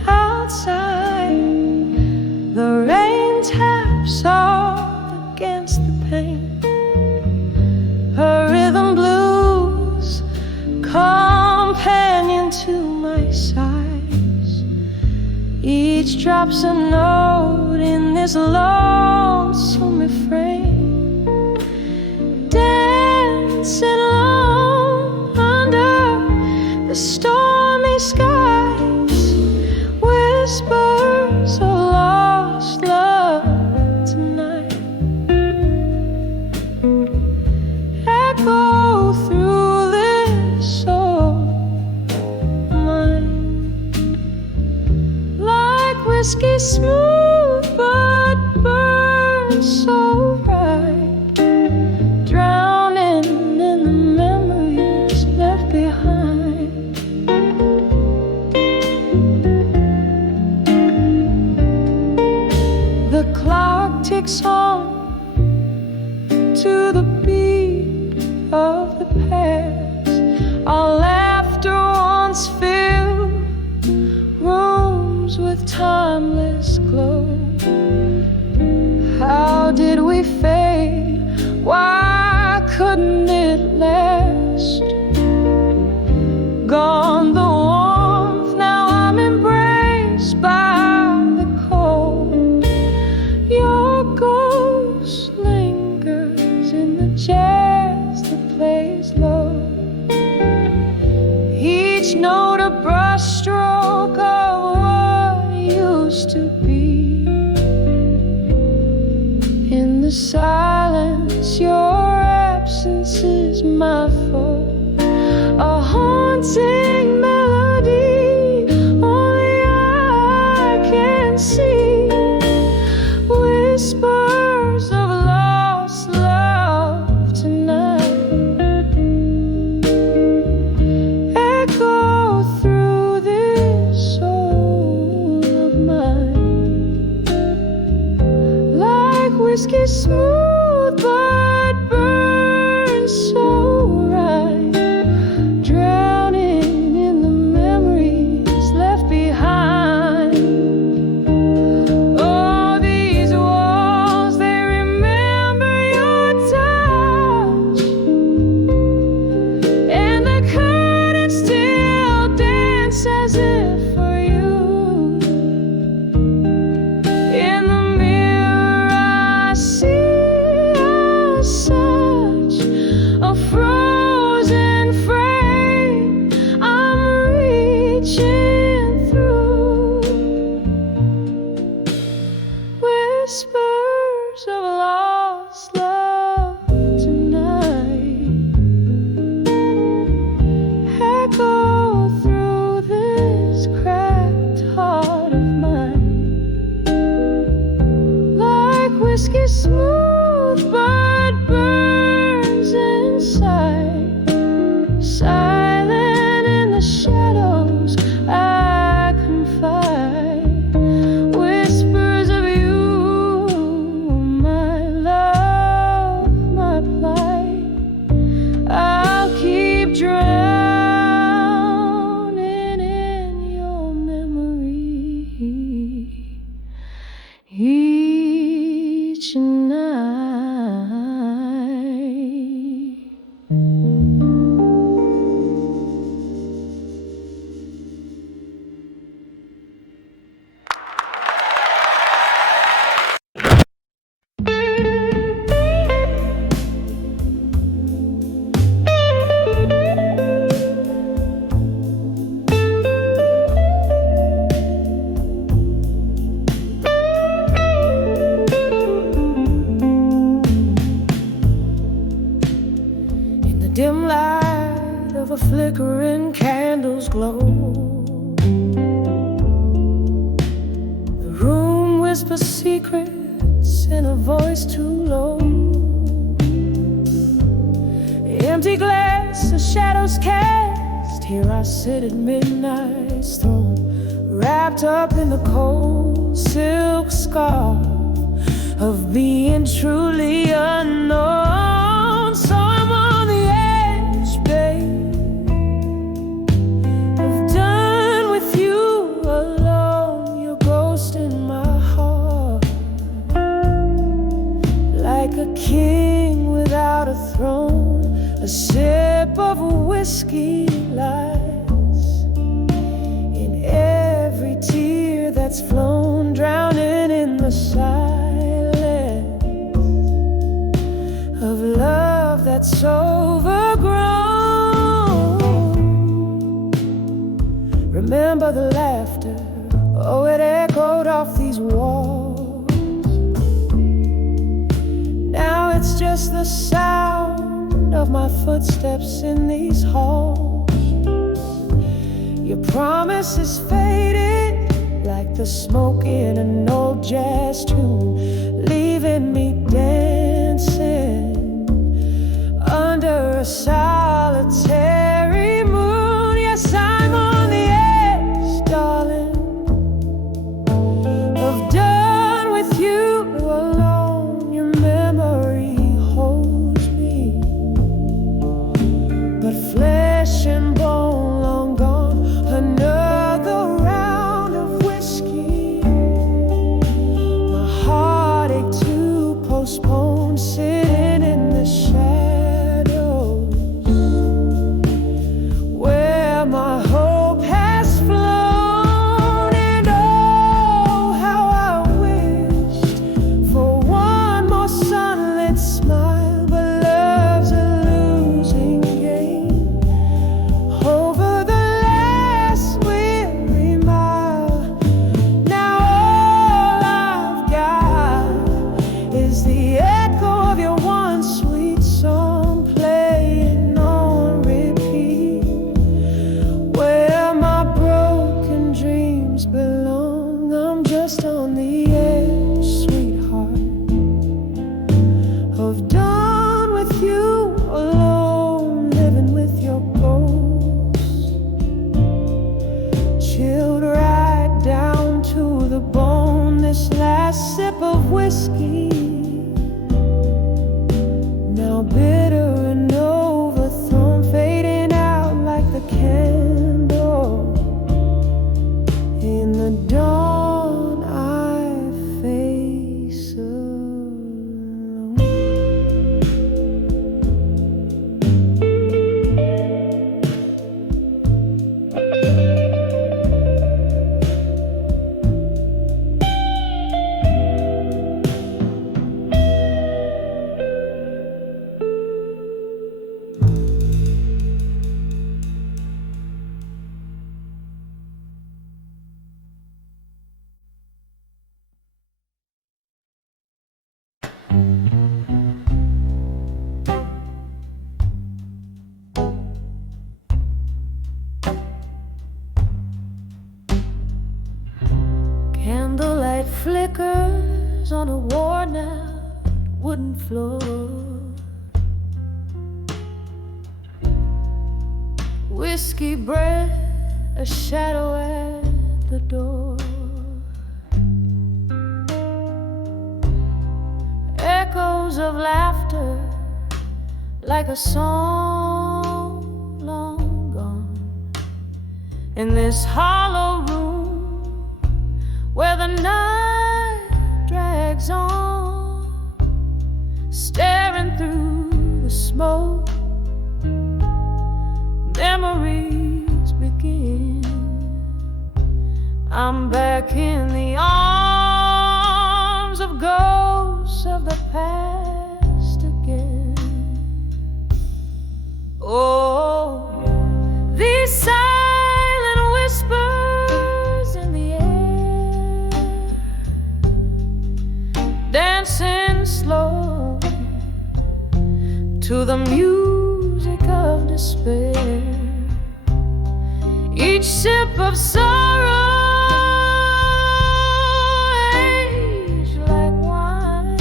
Outside, the rain taps all against the pane, a rhythm blues companion to my sighs. Each drops a note in this lonesome refrain, dancing alone under the stormy skies. Whispers of lost love tonight echo through this soul mine. Whiskey smooth but burns so bright, drowning in the memories left behind. The clock ticks on to the beat of the past. Our laughter once filled rooms with timeless glow. How did we fade? Why couldn't it last? Gone the warmth, now I'm embraced by the cold. Your ghost lingers in the jazz that plays low, each note a brushstroke of what used to be. In the silence, your absence is my dim light of a flickering candle's glow. The room whispers secrets in a voice too low. Empty glass, the shadows cast. Here I sit at midnight's throne, wrapped up in the cold silk scarf of being truly unknown. So I'm on the edge, babe, of done with you alone. Your ghost in my heart, like a king without a throne. A sip of whiskey lies in every tear that's flown, drowning in the silence of love that's overgrown. Remember the laughter, oh, it echoed off these walls. Now it's just the sound of my footsteps in these halls. Your promise is faded like the smoke in an old jazz tune, leaving me dancing under a solitary moon. Yes, I'm on the edge, darling, of done with you alone. Your memory holds me, but flesh and bone long gone. Another round of whiskey, my heartache to postpone, sitting in the shadows where my hope has flown. And oh, how I wished for one more sunlit smile, but love's a losing game. Over the last weary mile, now all I've got is the echo of your one sweet song playing on repeat. Where my broken dreams belong, I'm just on the edge, sweetheart, of done with you alone, living with your ghost, chilled right down to the bone. This last sip of whiskey, now bitter and overthrown, fading out like the candle in the dawn I face alone. Candlelight flickers on a worn-out wooden floor. Whiskey breath, a shadow at the door. Echoes of laughter, like a song long gone, in this hollow room where the night drags on, staring through the smoke. Memories begin. I'm back in the arms of ghosts of the past again. Oh, these silent whispers in the air, dancing slow to the music music of despair. Each sip of sorrow aged like wine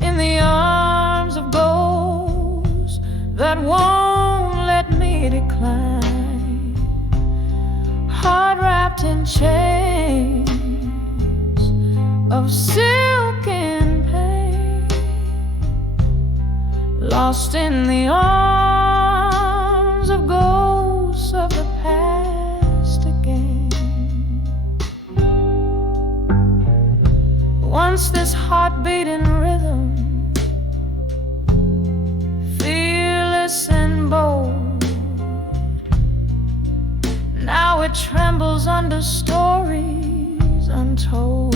in the arms of ghosts that won't let me decline. Heart wrapped in chains of silk and pain, lost in the arms of ghosts of the past again. Once this heart-beating rhythm, fearless and bold, now it trembles under stories untold.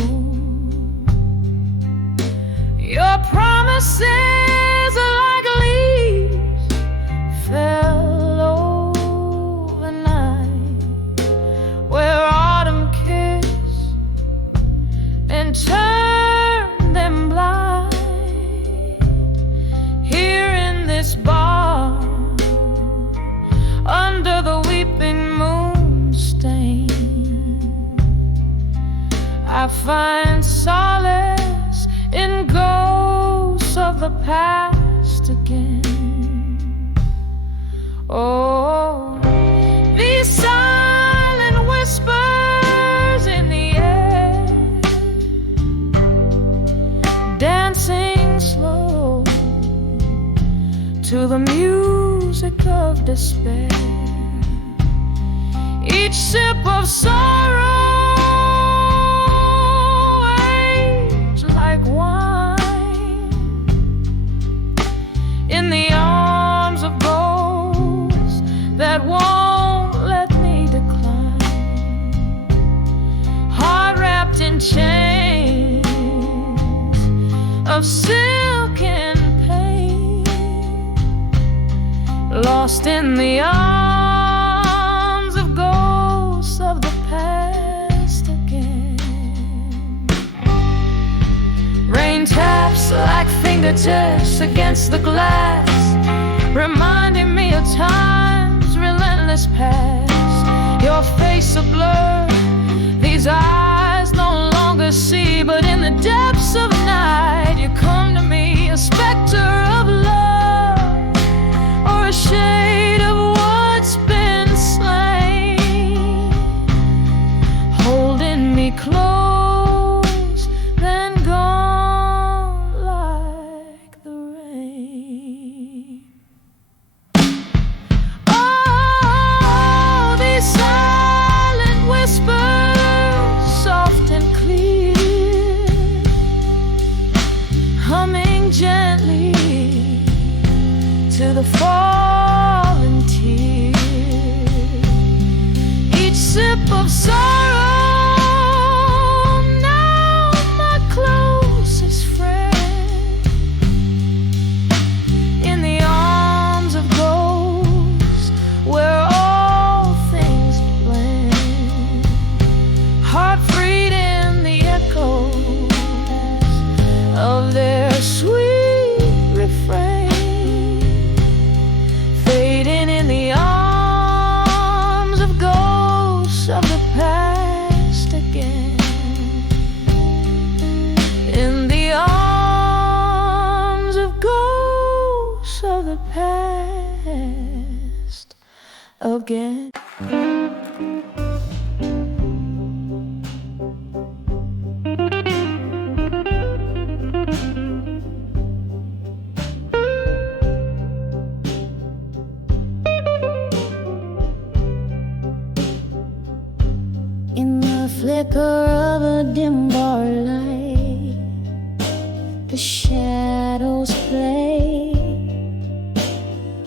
Your promises are like leaves fell overnight, where autumn kissed and turned them blind. Here in this barn, under the weeping moon stain, I find solace in ghosts of the past again. Oh, these silent whispers in the air, dancing slow to the music of despair. Each sip of sorrow like wine in the arms of ghosts that won't let me decline. Heart wrapped in chains of silk and pain, lost in the arms of ghosts of the past again. Rain taps like fingertips against the glass, reminding me of time's relentless past. Your face a blur, these eyes no longer see, but in the depths of night you come to me, a specter of love or a shade of what's been slain, holding me close, then gone like the rain. Oh, these silent whispers, soft and clear, humming gently to the falling tear. Each sip of sorrow, now my closest friend, in the arms of ghosts where all things blend. Heart freed in the echoes of their sweet refrain, fading in the arms of ghosts of the past again. In the arms of ghosts of the past again. In the flicker of a dim bar light, the shadows play.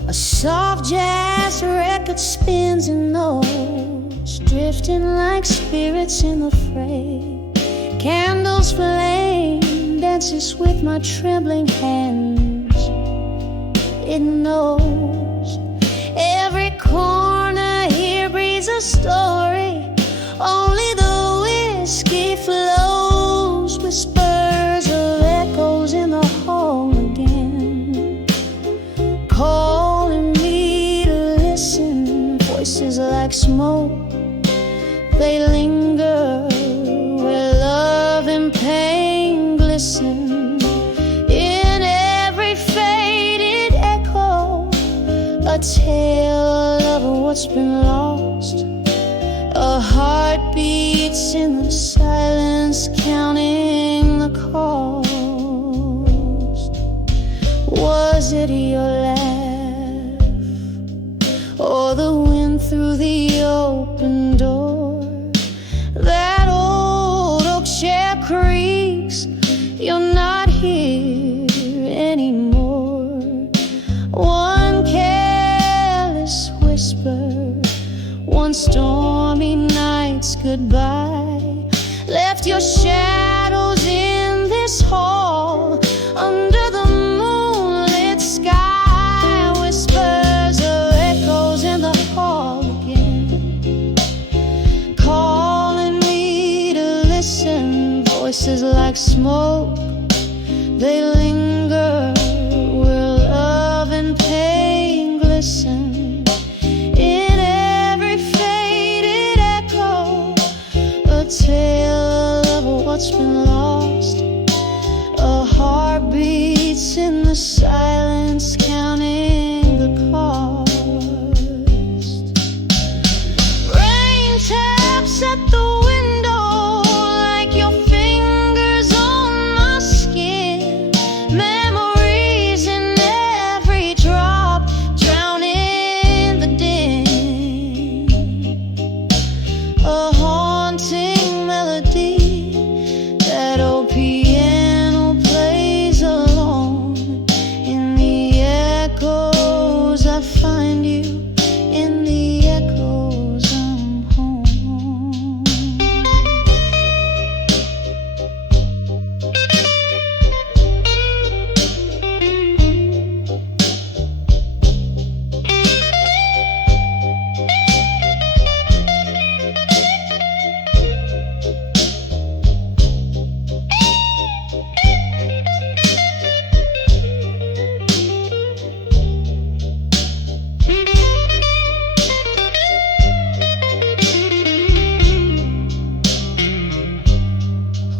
A soft jazz record spins in notes, drifting like spirits in the fray. Candles flame, dances with my trembling hands. It knows every corner here breathes a story. Only the whiskey flows, whispers of echoes in the hall again. what's been lost. A heart beats in the silence, counting the cost. Was it your laugh or the wind through the open door? That old oak chair creaks, you're not here anymore. One careless whisper, one stormy night's goodbye, left your shadows in this hall under the moonlit sky. Whispers of echoes in the hall again, calling me to listen. Voices like smoke, they linger where love and pain glisten. In every faded echo, a tale of what's been lost. A heart beats in the silence, counting the cost. Rain taps at the window like your fingers on my skin. Memories in every drop drown in the din. A haunting melody, that old piano plays alone. In the echoes I find you, in the echoes I'm home.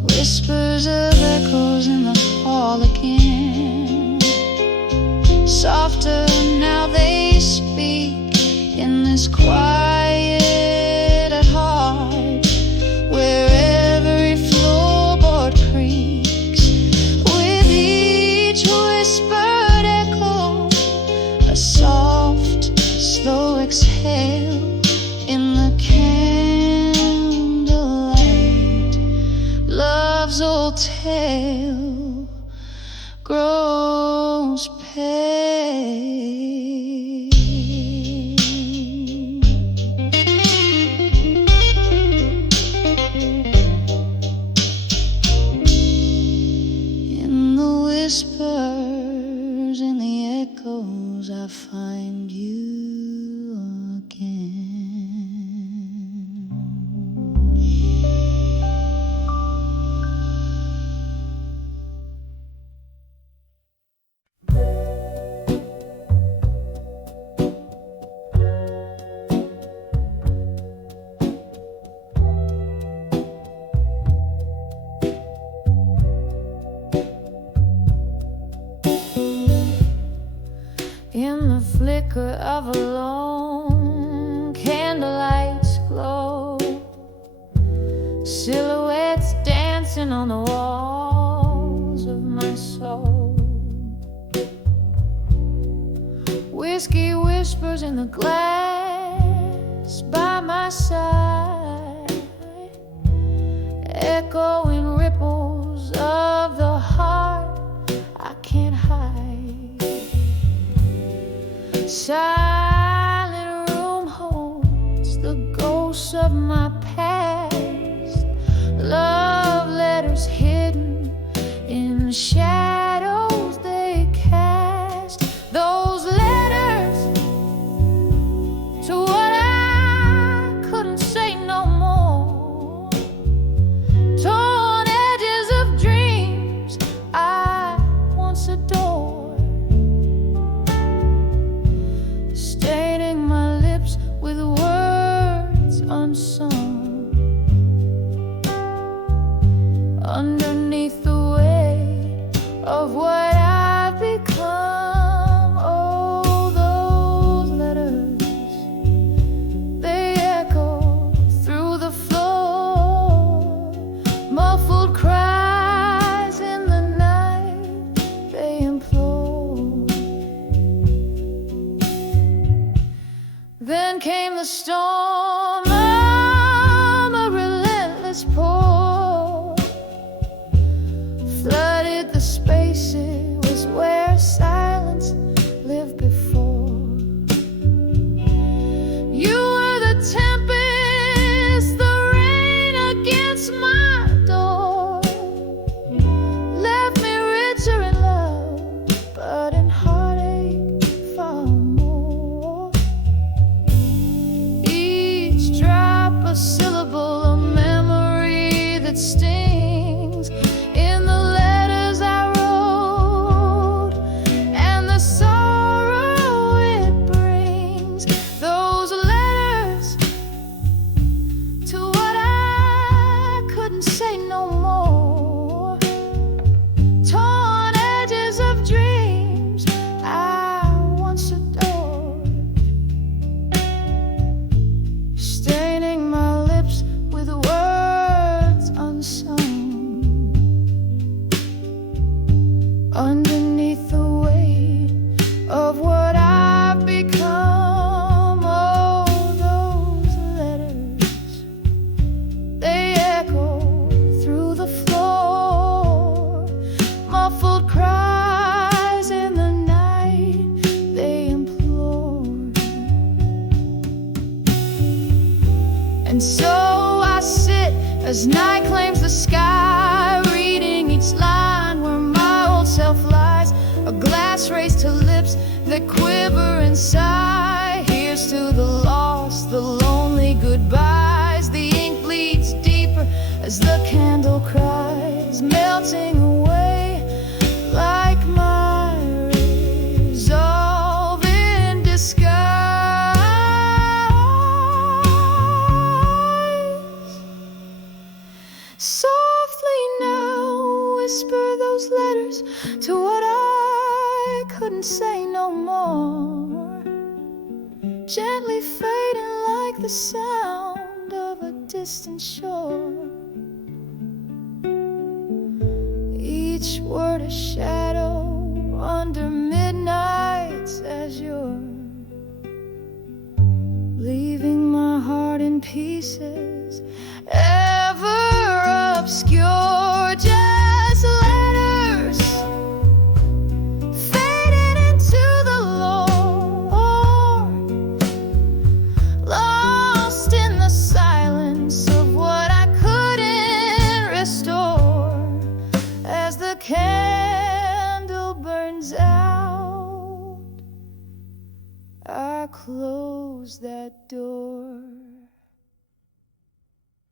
Whispers of echoes in the hall again, softer now they speak in this quiet at heart, where every floorboard creaks with each whispered echo. A soft, slow exhale in the candlelight. Love's old tale grows pale. In the whispers, in the echoes, I find you again. In the flicker of a lone candlelight's glow, silhouettes dancing on the walls of my soul. Whiskey whispers in the glass by my side, echoing ripples of the heart I can't hide. Silent room holds the ghosts of my past, love letters hidden in the shadows they cast. Those letters to what I couldn't say no more, torn edges of dreams I once adored, staining my lips with words unsung. Underneath the weight of what I've become, oh, those letters a storm, I'm a relentless pour, flooded the spaces where silence lived before. You were the tempest, the rain against my door, left me richer in love, but in heartache far more. Each drop a syllable, a memory that stings in the letters I wrote, and the sorrow it brings. Those letters to what I couldn't say no more, torn edges of dreams I once adored, staining my lips with words unsung. Underneath the weight of what I've become, oh, those letters, they echo through the floor, muffled cries in the night, they implore. And so I sit as night claims the sky, reading each line where my old self lies, a glass raised to lips that quiver and sigh. Here's to the lost, the lonely goodbyes. The ink bleeds deeper as the candle cries, melting away like my resolve in disguise. Softly now whisper those letters to what I couldn't say no more, gently fading like the sound of a distant shore. Each word a shadow under midnight's azure, leaving my heart in pieces, ever obscure. Just letters fading into the lore, lost in the silence of what I couldn't restore. As the candle burns out, I close that door.